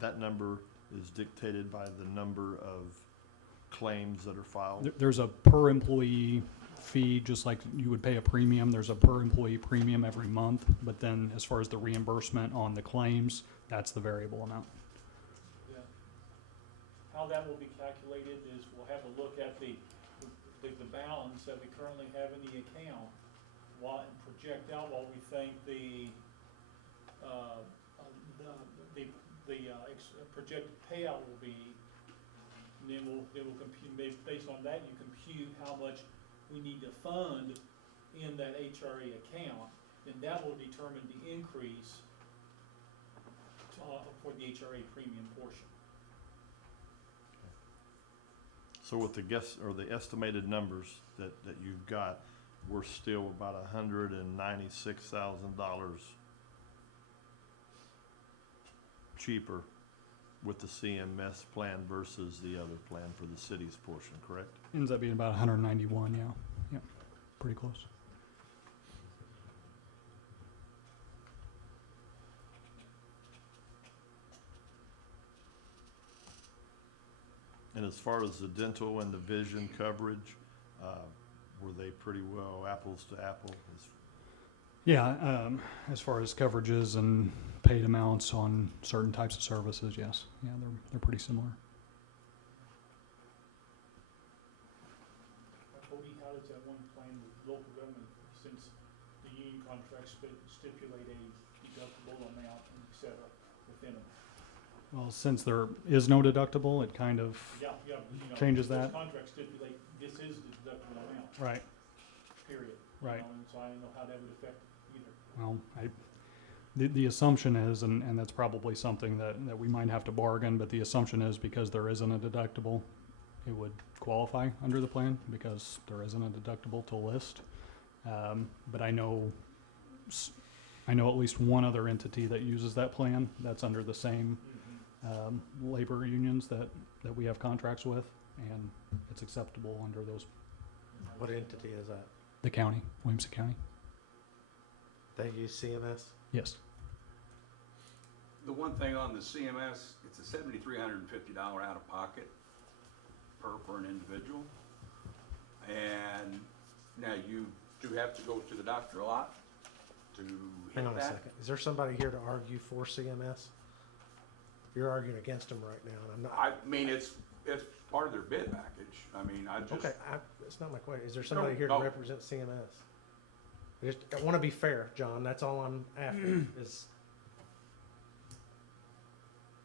that number is dictated by the number of claims that are filed. There's a per employee fee, just like you would pay a premium. There's a per employee premium every month, but then as far as the reimbursement on the claims, that's the variable amount. How that will be calculated is we'll have a look at the balance that we currently have in the account, and project out what we think the projected payout will be. And then we'll compute, based on that, you compute how much we need to fund in that HRA account, and that will determine the increase for the HRA premium portion. So with the estimated numbers that you've got, we're still about $196,000 cheaper with the CMS plan versus the other plan for the city's portion, correct? Ends up being about 191, yeah, pretty close. And as far as the dental and the vision coverage, were they pretty well apples to apples? Yeah, as far as coverages and paid amounts on certain types of services, yes. Yeah, they're pretty similar. Cody, how does that one plan with local government, since the union contracts stipulate a deductible amount and et cetera within them? Well, since there is no deductible, it kind of, Yeah, but, you know, Changes those that. contracts stipulate this is the deductible amount, right, period. right. And so I don't know how that would affect either. Well, the assumption is, and that's probably something that we might have to bargain, but the assumption is because there isn't a deductible, it would qualify under the plan because there isn't a deductible to list. But I know at least one other entity that uses that plan that's under the same labor unions that we have contracts with, and it's acceptable under those, What entity is that? the county, Williamson County. They use CMS? Yes. The one thing on the CMS, it's a $7,350 out of pocket per an individual. And now you do have to go to the doctor a lot to Hang hit on a that. second. Is there somebody here to argue for CMS? You're arguing against them right now, and I'm not. I mean, it's part of their bid package. I mean, I just. Okay, that's not my question. Is there somebody here to no. represent CMS? I want to be fair, John. That's all I'm after. Is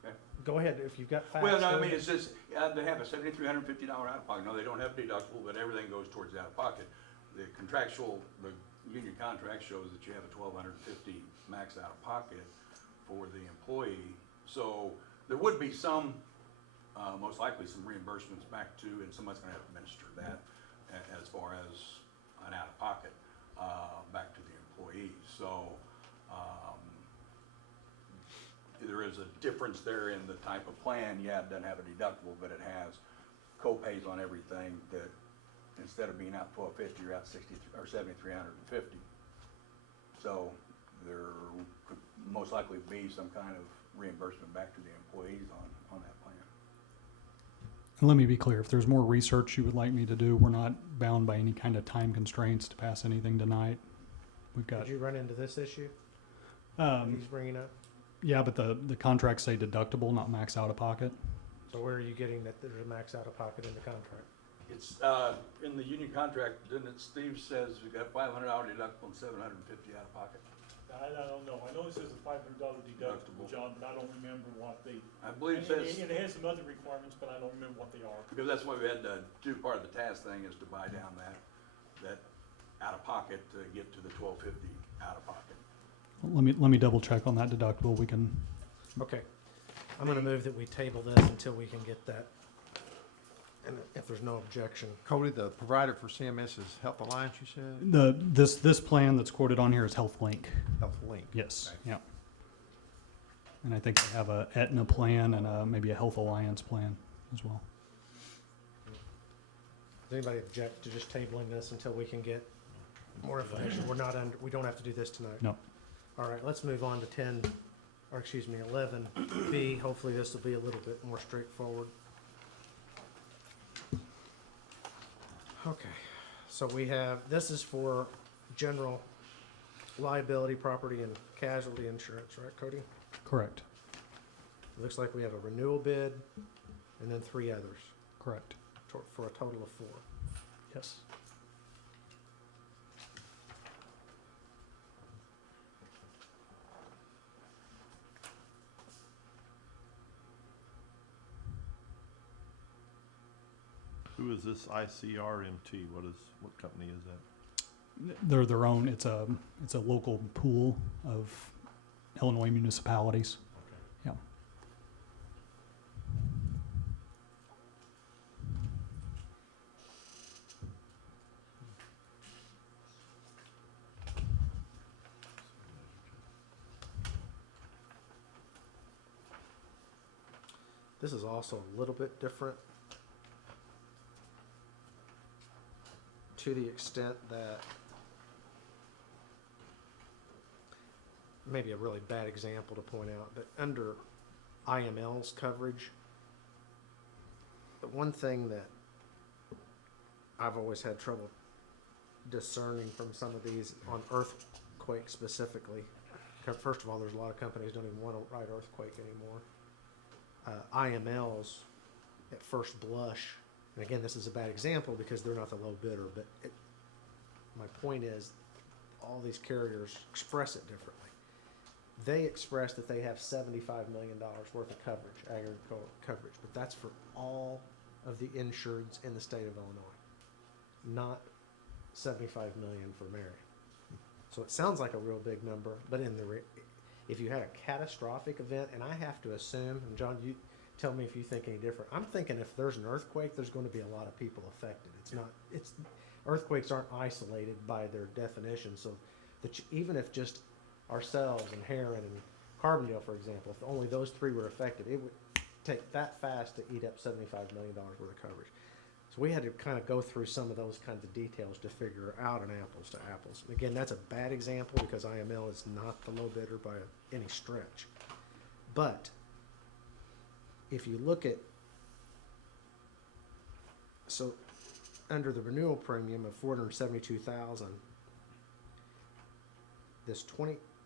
Okay. go ahead if you've got facts. Well, no, go I mean, ahead. it's just, they have a $7,350 out of pocket. No, they don't have a deductible, but everything goes towards the out of pocket. The union contract shows that you have a $1,250 max out of pocket for the employee. So there would be some, most likely some reimbursements back to, and someone's gonna have to administer that as far as an out of pocket, back to the employee. So, there is a difference there in the type of plan. Yeah, it doesn't have a deductible, but it has co-pays on everything that instead of being out $1,250, you're out $7,350. So there could most likely be some kind of reimbursement back to the employees on that plan. And let me be clear, if there's more research you would like me to do, we're not bound by any kind of time constraints to pass anything tonight. We've got, Did you run into this issue he's bringing up? yeah, but the contracts say deductible, not max out of pocket. So where are you getting that there's a max out of pocket in the contract? It's, in the union contract, didn't it, Steve says we got $500 deductible and $750 out of pocket? I don't know. I know it says a $500 deductible, John, but I don't remember what they. I believe it says, And it has some other requirements, but I don't remember what they are. because that's why we had to do part of the task thing is to buy down that out of pocket to get to the $1,250 out of pocket. Let me double check on that deductible. We can, Okay. I'm gonna move that we table this until we can get that. And if there's no objection. Cody, the provider for CMS is Health Alliance, you said? this plan that's quoted on here is Health Link. Health Link. Yes, Okay. yeah. And I think they have a Aetna plan and maybe a Health Alliance plan as well. Does anybody object to just tabling this until we can get more information? We don't have to do this tonight. No. All right, let's move on to 11B. Hopefully this will be a little bit more straightforward. Okay, so this is for general liability, property, and casualty insurance, right, Cody? Correct, It looks like we have a renewal bid and then 3 others correct. for a total of 4. Yes. Who is this ICRMT? What company is that? They're their own, it's a local pool of Illinois municipalities. Yeah. This is also a little bit different. to the extent that, maybe a really bad example to point out, but under IML's coverage, the one thing that I've always had trouble discerning from some of these on earthquake specifically. First of all, there's a lot of companies don't even want to write earthquake anymore. IMLs, at first blush, and again, this is a bad example because they're not the low bidder, but my point is, all these carriers express it differently. They express that they have $75 million worth of coverage, aggregate coverage, but that's for all of the insureds in the state of Illinois, not 75 million for Marion. So it sounds like a real big number, but if you had a catastrophic event, and I have to assume, and John, you tell me if you think any different. I'm thinking if there's an earthquake, there's going to be a lot of people affected. Earthquakes aren't isolated by their definition, so that even if just ourselves and Heron and Carbondale, for example, if only those three were affected, it would take that fast to eat up $75 million worth of coverage. So we had to kind of go through some of those kinds of details to figure out an apples to apples. Again, that's a bad example because IML is not the low bidder by any stretch. But if you look at, so under the renewal premium of $472,000,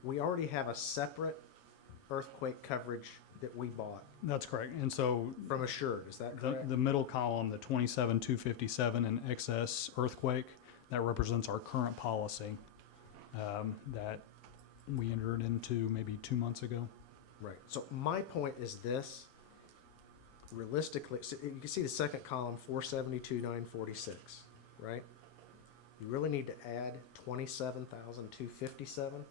we already have a separate earthquake coverage that we bought That's correct. And so from Assured. Is that correct? the middle column, the 27,257 in excess earthquake, that represents our current policy that we entered into maybe 2 months ago. Right. So my point is this. Realistically, so you can see the second column, 472,946, right? You really need to add 27,257,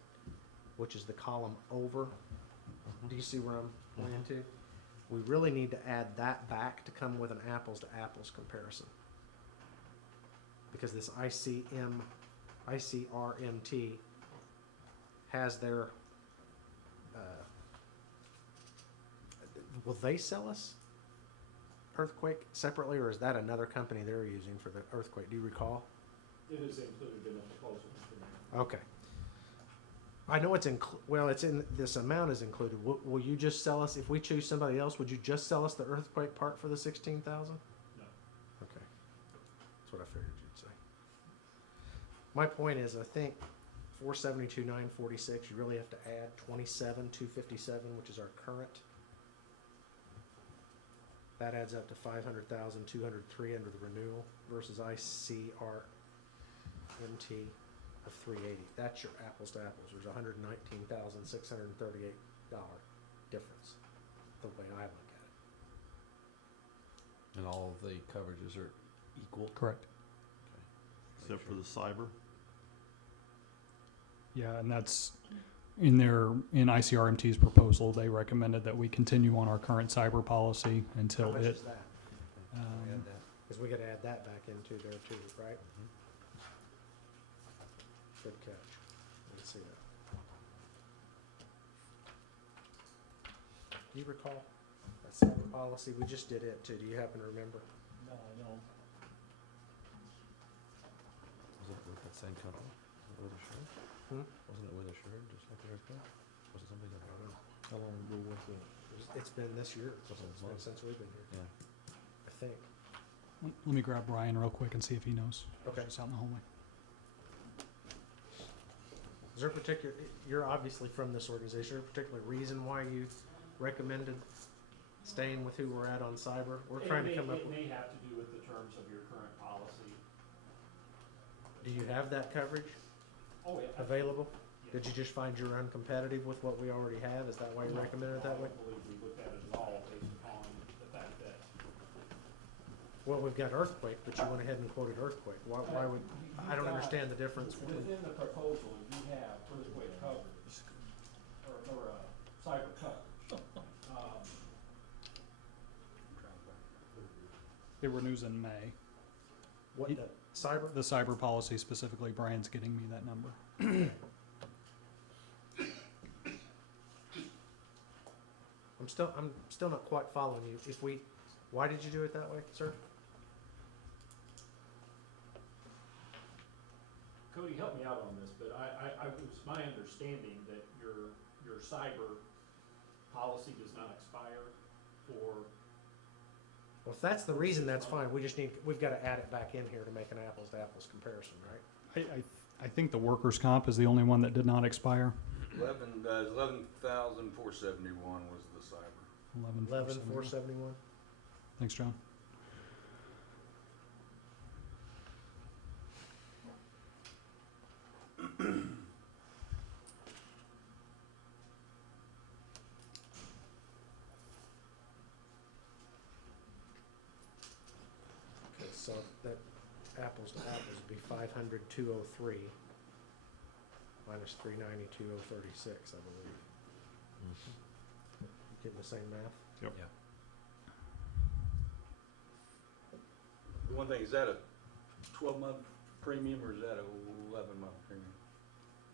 which is the column over. Do you see where I'm pointing to? We really need to add that back to come with an apples to apples comparison. Because this ICRMT has their, will they sell us earthquake separately, or is that another company they're using for the earthquake? Do you recall? It is included in the proposal, Mr. Mayor. Okay. I know it's this amount is included. Will you just sell us, if we choose somebody else, would you just sell us the earthquake part for the 16,000? No. Okay. That's what I figured you'd say. My point is, I think 472,946, you really have to add 27,257, which is our current. That adds up to 500,203 under the renewal versus ICRMT of 380. That's your apples to apples. There's $119,638 difference, the way I look at it. And all of the coverages are equal? Correct. Except for the cyber. Yeah, and that's in ICRMT's proposal, they recommended that we continue on our current cyber policy until How much it. is that? Add that. Because we got to add that back into there too, right? Mhm. Good catch. Let's see that. Do you recall that cyber policy? We just did it too. Do you happen to remember? No, I don't. Was it with that same company? Was it with Assured? Wasn't it with Assured, just like the earthquake? Was it something different? How long ago was it? It's been this year. It's Couple of been months. since we've been here, Yeah. I think. Let me grab Brian real quick and see if he knows. Okay. Just out in the hallway. Is there a particular, you're obviously from this organization, is there a particular reason why you recommended staying with who we're at on cyber? We're trying to come up It with, may have to do with the terms of your current policy. do you have that coverage Oh, yeah. available? Yeah. Did you just find you're uncompetitive with what we already have? Is that why you recommended it that way? I don't believe we looked at it at all based upon the fact that. Well, we've got earthquake, but you went ahead and quoted earthquake. Why would, I don't understand the difference between, Within the proposal, you have earthquake coverage, or cyber coverage. It renews in May. what, the cyber? The cyber policy specifically, Brian's getting me that number. I'm still not quite following you. Why did you do it that way, sir? it's my understanding that your cyber policy does not expire for, Well, if that's the reason, that's fine. We've got to add it back in here to make an apples to apples comparison, right? I think the workers' comp is the only one that did not expire. 11,471 was the cyber. 11,471. Thanks, John. Okay, so that apples to apples would be 500,203 minus 392,036, I believe. You getting the same math? Yep. Yeah. The one thing, is that a 12-month premium or is that a 11-month premium?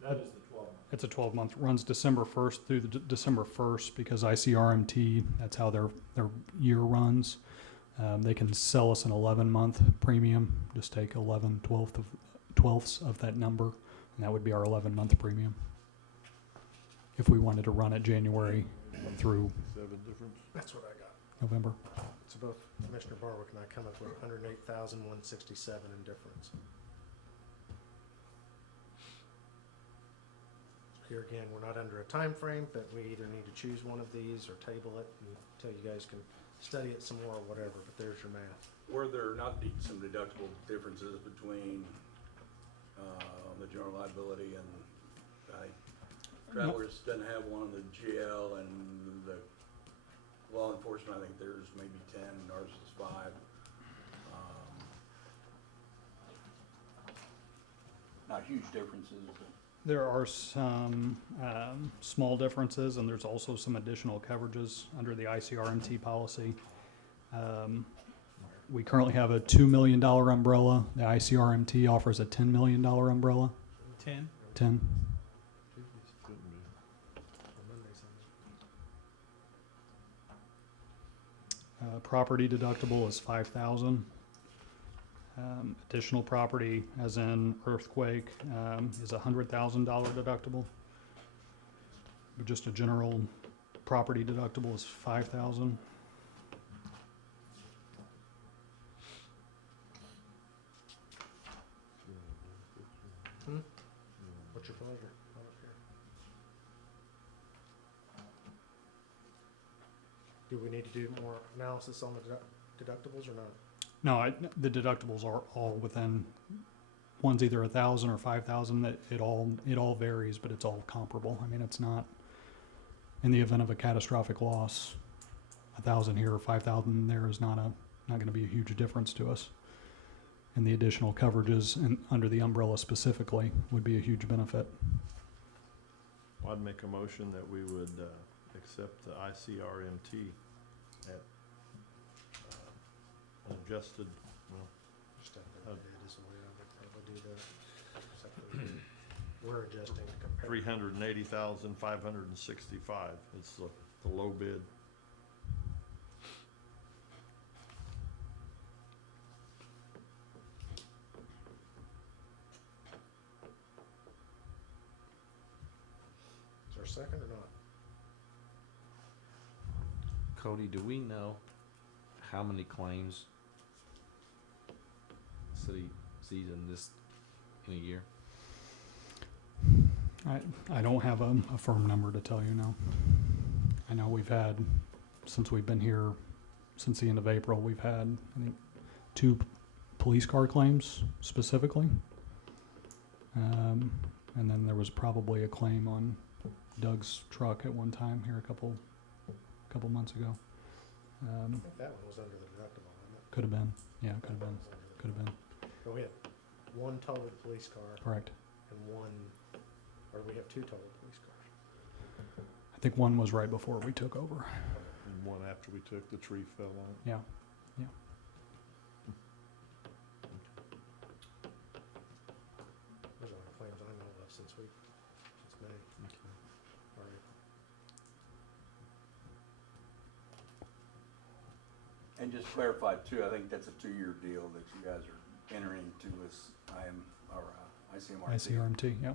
that is the 12 month. It's a 12-month, runs December 1st through December 1st because ICRMT, that's how their year runs. They can sell us an 11-month premium, just take 12ths of that number, and that would be our 11-month premium. If we wanted to run it January through 7 difference. That's what I got. November. So both Commissioner Barwick and I come up with 108,167 in difference. Here again, we're not under a time frame, but we either need to choose one of these or table it until you guys can study it some more or whatever, but there's your math. Were there not some deductible differences between the general liability and Travelers doesn't have one, the GL and the law enforcement, I think theirs maybe 10 and ours is 5. Not huge differences, but There are some small differences, and there's also some additional coverages under the ICRMT policy. We currently have a $2 million umbrella. The ICRMT offers a $10 million umbrella. 10? 10. Property deductible is 5,000. Additional property, as in earthquake, is $100,000 deductible. But just a general property deductible is 5,000. What's your pleasure? I don't care. Do we need to do more analysis on the deductibles or not? No, the deductibles are all within, one's either 1,000 or 5,000. That it all varies, but it's all comparable. I mean, it's not, in the event of a catastrophic loss, 1,000 here or 5,000 there is not going to be a huge difference to us. And the additional coverages under the umbrella specifically would be a huge benefit. Well, I'd make a motion that we would accept the ICRMT at an adjusted, well, Just have to bid is the way I would probably do that. Except for we're adjusting to compare. $380,565. It's the low bid. Is there a second or not? Cody, do we know how many claims the city sees in a year? I don't have a firm number to tell you now. I know we've had, since we've been here, since the end of April, we've had, I think, 2 police car claims specifically. And then there was probably a claim on Doug's truck at one time here a couple months ago. I think that one was under the deductible, wasn't it? Could have been. Yeah, could have been. That one was under the Could have been. So we had one totaled police car Correct. and one, or we have 2 totaled police cars. I think one was right before we took over. And one after we took, the tree fell on. Yeah. Those are the claims I know of since May. Or April. and just clarify too, I think that's a 2-year deal that you guys are entering into with ICMRT. ICRMT, yeah.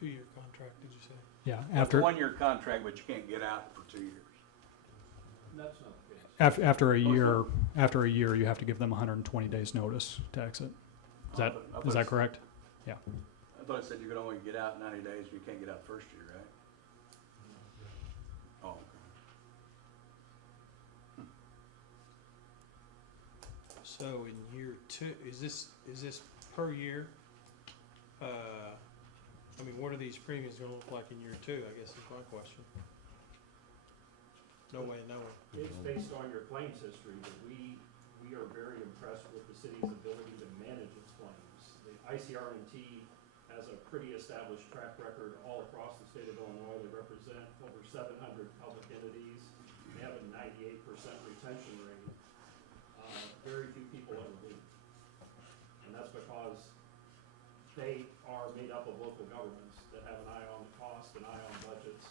2-year contract, did you say? Yeah, It's a after, one-year contract, but you can't get out for 2 years. That's not the case. after a year, you have to give them 120 days notice to exit. Is I thought that it- correct? I thought it said you could only get out 90 days, you can't get out first year, right? Oh, okay. So in year 2, is this per year? I mean, what are these premiums gonna look like in year 2, I guess is my question. No way of knowing. It's based on your claims history, but we are very impressed with the city's ability to manage its claims. The ICR&T has a pretty established track record all across the state of Illinois. They represent over 700 public entities. They have a 98% retention rate. Very few people ever leave. And that's because they are made up of local governments that have an eye on the cost, an eye on budgets.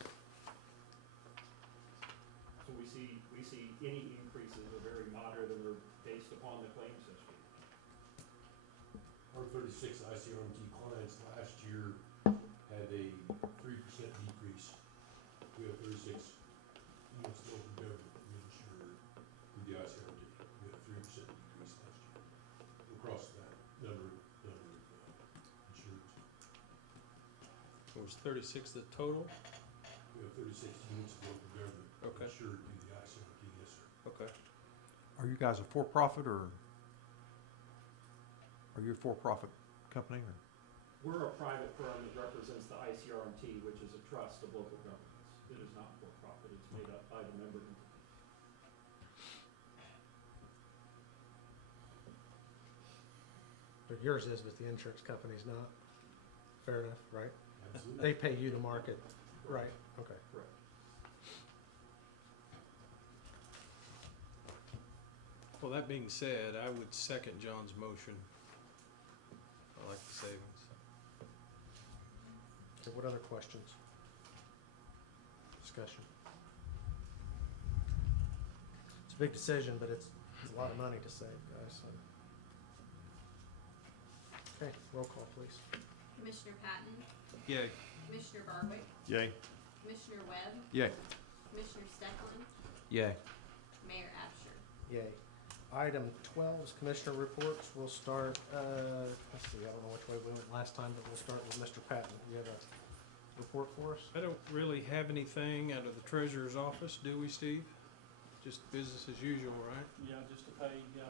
So we see any increases are very moderate and they're based upon the claims history. Our 36 ICRMT clients last year had a 3% decrease. We have 36 units of local government insured with the ICRMT. We had a 3% decrease last year across that number of insureds. It was 36 the total? We have 36 units of local government Okay. insured through the ICRMT, yes, sir. Okay. Are you guys a for-profit or are you a for-profit company or? We're a private firm that represents the ICRMT, which is a trust of local governments. It is not for profit. It's made up by the member entities. But yours is, but the insurance company's not. Fair enough, right? Absolutely. They pay you to market, right? Okay. Correct. Well, that being said, I would second John's motion. I like the savings. Okay, what other questions? Discussion? It's a big decision, but it's a lot of money to save, guys, so. Okay, roll call, please. Commissioner Patton, Yay. Commissioner Barwick, Yay. Commissioner Webb, Yay. Commissioner Stecklin, Yay. Mayor Absher. Yay. Item 12 is commissioner reports. We'll start, let's see, I don't know which way we went last time, but we'll start with Mr. Patton. You have a report for us? I don't really have anything out of the treasurer's office, do we, Steve? Just business as usual, right? Yeah, just to pay, yeah.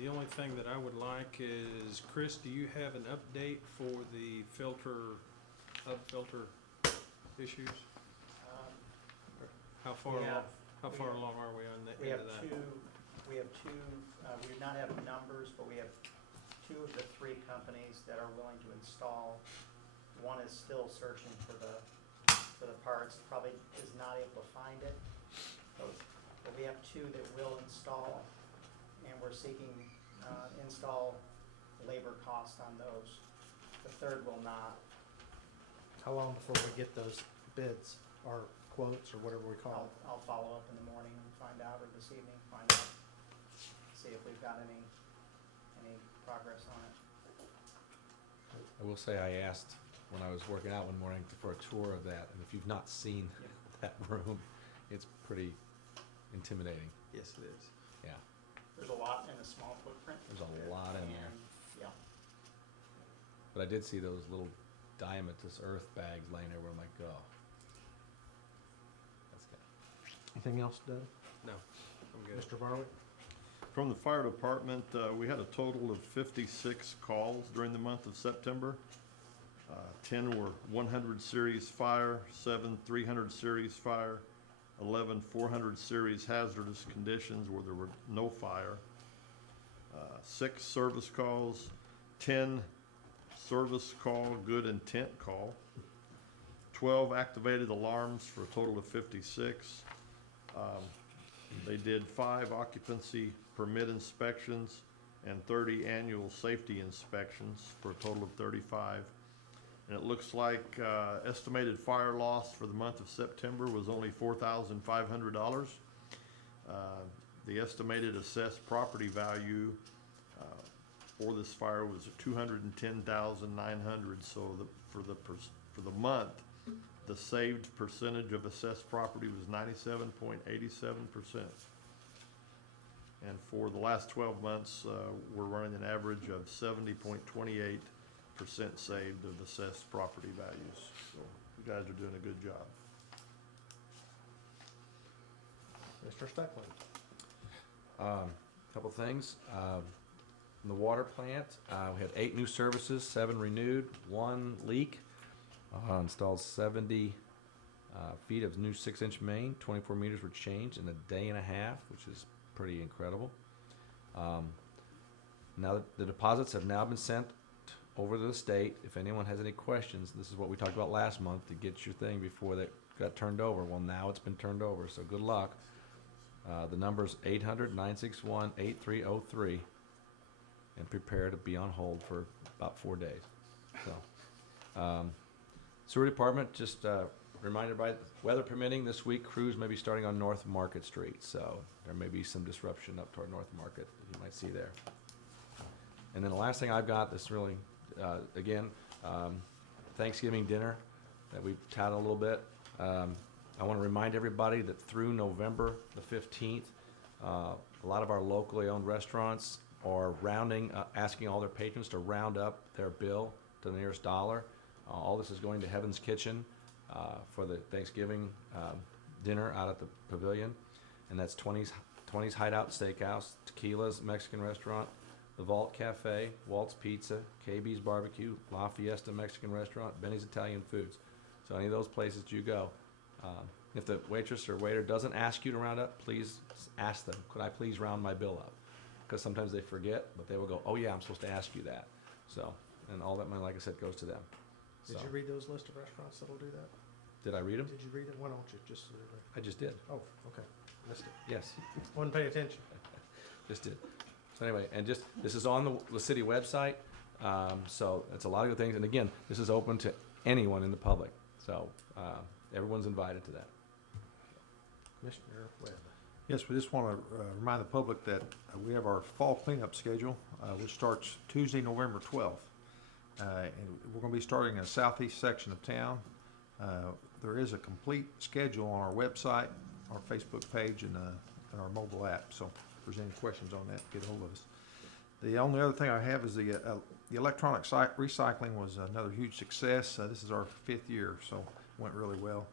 The only thing that I would like is, Chris, do you have an update for the hub filter issues? How far along are we on the We end have of that? we do not have numbers, but we have 2 of the 3 companies that are willing to install. One is still searching for the parts, probably is not able to find it. But we have 2 that will install, and we're seeking install labor costs on those. The third will not. How long before we get those bids or quotes or whatever we call it? I'll follow up in the morning and find out, or this evening, find out, see if we've got any progress on it. I will say I asked when I was working out one morning for a tour of that, and if you've not seen that room, it's pretty intimidating. Yes, it is. Yeah, There's a lot in a small footprint. there's a lot in there. And, yeah, But I did see those little diamatous earth bags laying there where I'm like, oh. That's good. Anything else, Doug? No, I'm good. Mr. Barwick? From the fire department, we had a total of 56 calls during the month of September. 10 were 100 series fire, 7 300 series fire, 11 400 series hazardous conditions where there were no fire, 6 service calls, 10 service call, good intent call, 12 activated alarms for a total of 56. They did 5 occupancy permit inspections and 30 annual safety inspections for a total of 35. And it looks like estimated fire loss for the month of September was only $4,500. The estimated assessed property value for this fire was 210,900. So for the month, the saved percentage of assessed property was 97.87%. And for the last 12 months, we're running an average of 70.28% saved of assessed property values. So you guys are doing a good job. Mr. Steckland. Couple things. In the water plant, we had 8 new services, 7 renewed, 1 leak. Installed 70 feet of new 6-inch main. 24 meters were changed in a day and a half, which is pretty incredible. Now that the deposits have now been sent over to the state. If anyone has any questions, this is what we talked about last month, to get your thing before that got turned over. Well, now it's been turned over, so good luck. The number's 800-961-8303, and prepare to be on hold for about 4 days. So, sewer department, just reminder, by weather permitting this week, crews may be starting on North Market Street, so there may be some disruption up toward North Market that you might see there. And then the last thing I've got, this really, Thanksgiving dinner that we touted a little bit. I want to remind everybody that through November the 15th, a lot of our locally owned restaurants are asking all their patrons to round up their bill to the nearest dollar. All this is going to Heaven's Kitchen for the Thanksgiving dinner out at the Pavilion, and that's 20's Hideout Steakhouse, Tequila's Mexican Restaurant, the Vault Cafe, Walt's Pizza, KB's Barbecue, La Fiesta Mexican Restaurant, Benny's Italian Foods. So any of those places you go, if the waitress or waiter doesn't ask you to round up, please ask them, could I please round my bill up? Because sometimes they forget, but they will go, oh yeah, I'm supposed to ask you that. So, and all that money, like I said, goes to them. Did you read those list of restaurants that'll do that? Did I read them? Did you read it? Why don't you just? I just did. Oh, okay. Missed it. Yes. Wasn't paying attention. Just did. So anyway, and just, this is on the city website, so it's a lot of good things. And again, this is open to anyone in the public, so everyone's invited to that. Commissioner Webb. Yes, we just want to remind the public that we have our fall cleanup schedule, which starts Tuesday, November 12th. And we're going to be starting in the southeast section of town. There is a complete schedule on our website, our Facebook page, and our mobile app. So if there's any questions on that, get a hold of us. The only other thing I have is the electronic recycling was another huge success. This is our 5th year, so it went really well.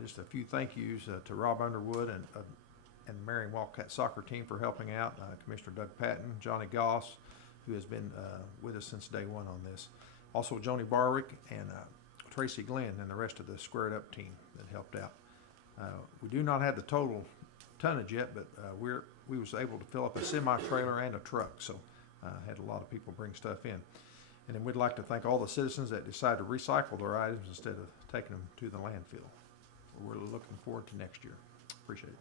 Just a few thank yous to Rob Underwood and the Marion Wildcat soccer team for helping out. Commissioner Doug Patton, Johnny Goss, who has been with us since day one on this. Also Joni Barwick and Tracy Glenn and the rest of the Squared Up team that helped out. We do not have the total tonnage yet, but we was able to fill up a semi-trailer and a truck, so had a lot of people bring stuff in. And then we'd like to thank all the citizens that decided to recycle their items instead of taking them to the landfill. We're looking forward to next year. Appreciate it.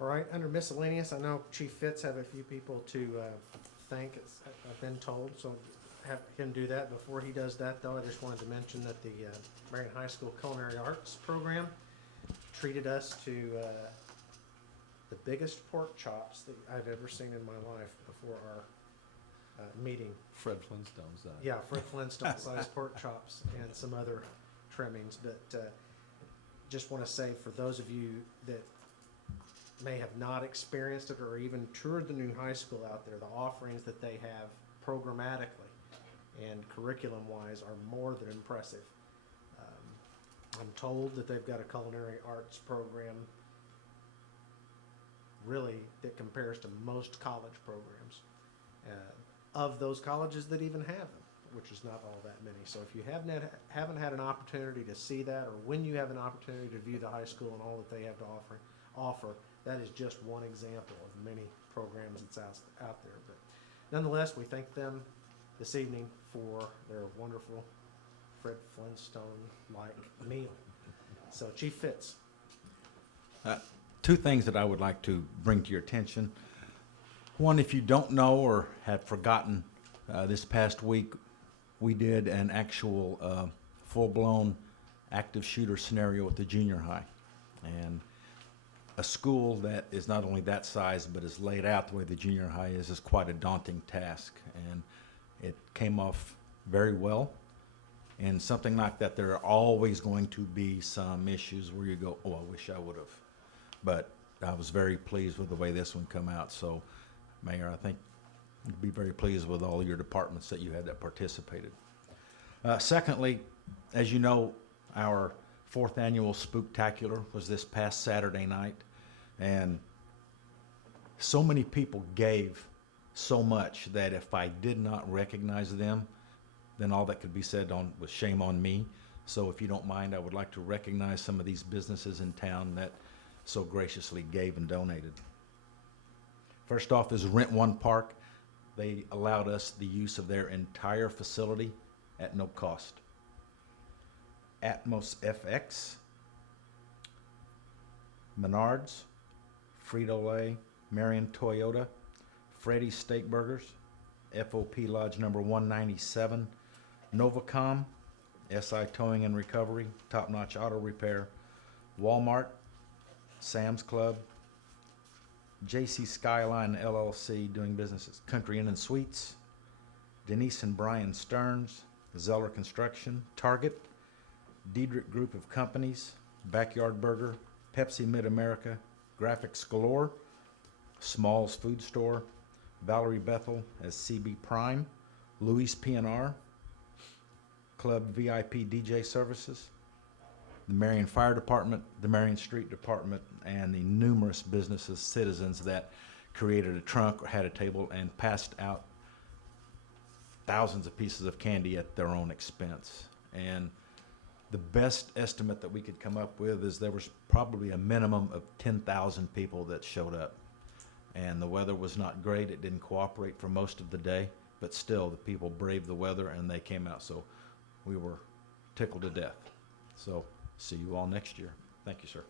All right, under miscellaneous, I know Chief Fitz have a few people to thank, I've been told, so have him do that. Before he does that, though, I just wanted to mention that the Marion High School Culinary Arts Program treated us to the biggest pork chops that I've ever seen in my life before our meeting. Fred Flintstone's. Yeah, Fred Flintstone sized pork chops and some other trimmings. But just want to say, for those of you that may have not experienced it or even toured the new high school out there, the offerings that they have programmatically and curriculum-wise are more than impressive. I'm told that they've got a culinary arts program really that compares to most college programs. Of those colleges that even have them, which is not all that many. So if you haven't had an opportunity to see that, or when you have an opportunity to view the high school and all that they have to offer, that is just one example of many programs that's out there. But nonetheless, we thank them this evening for their wonderful Fred Flintstone-like meal. So Chief Fitz. 2 things that I would like to bring to your attention. One, if you don't know or have forgotten, this past week we did an actual full-blown active shooter scenario at the junior high. And a school that is not only that size, but is laid out the way the junior high is quite a daunting task. And it came off very well. And something like that, there are always going to be some issues where you go, oh, I wish I would have. But I was very pleased with the way this one come out. So, Mayor, I think you'd be very pleased with all your departments that you had that participated. Secondly, as you know, our 4th annual Spooktacular was this past Saturday night. And so many people gave so much that if I did not recognize them, then all that could be said was shame on me. So if you don't mind, I would like to recognize some of these businesses in town that so graciously gave and donated. First off is Rent One Park. They allowed us the use of their entire facility at no cost. Atmos FX, Menards, Frito-Lay, Marion Toyota, Freddy's Steak Burgers, FOP Lodge number 197, Novacom, SI Towing and Recovery, Top Notch Auto Repair, Walmart, Sam's Club, JC Skyline LLC doing business as Country Inn and Suites, Denise and Brian Stearns, Zeller Construction, Target, Diedrich Group of Companies, Backyard Burger, Pepsi Mid-America, Graphics Galore, Smalls Food Store, Valerie Bethel as CB Prime, Louis P&R, Club VIP DJ Services, the Marion Fire Department, the Marion Street Department, and the numerous businesses, citizens that created a trunk or had a table and passed out thousands of pieces of candy at their own expense. And the best estimate that we could come up with is there was probably a minimum of 10,000 people that showed up. And the weather was not great. It didn't cooperate for most of the day, but still the people braved the weather and they came out. So we were tickled to death. So see you all next year. Thank you, sir.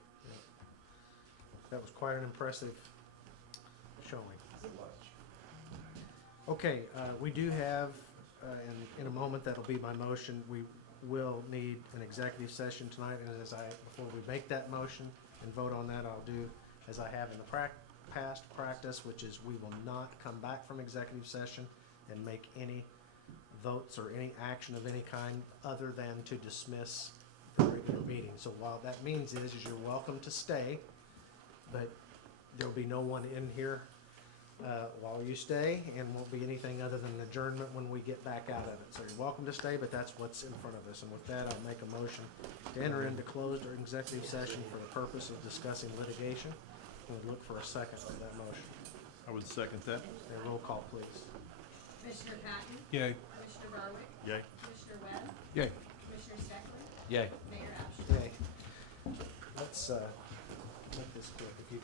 That was quite an impressive showing. Okay, we do have, in a moment, that'll be my motion, we will need an executive session tonight, and before we make that motion and vote on that, I'll do as I have in the past practice, which is we will not come back from executive session and make any votes or any action of any kind other than to dismiss the regular meeting. So while that means is you're welcome to stay, but there'll be no one in here while you stay, and won't be anything other than adjournment when we get back out of it. So you're welcome to stay, but that's what's in front of us. And with that, I'll make a motion to enter into closed or executive session for the purpose of discussing litigation. And we'd look for a second on that motion. I would second that. And roll call, please. Commissioner Patton? Yay. Commissioner Barwick? Yay. Commissioner Webb? Yay. Commissioner Steckler? Yay. Mayor Absher? Okay. Let's make this quick. If you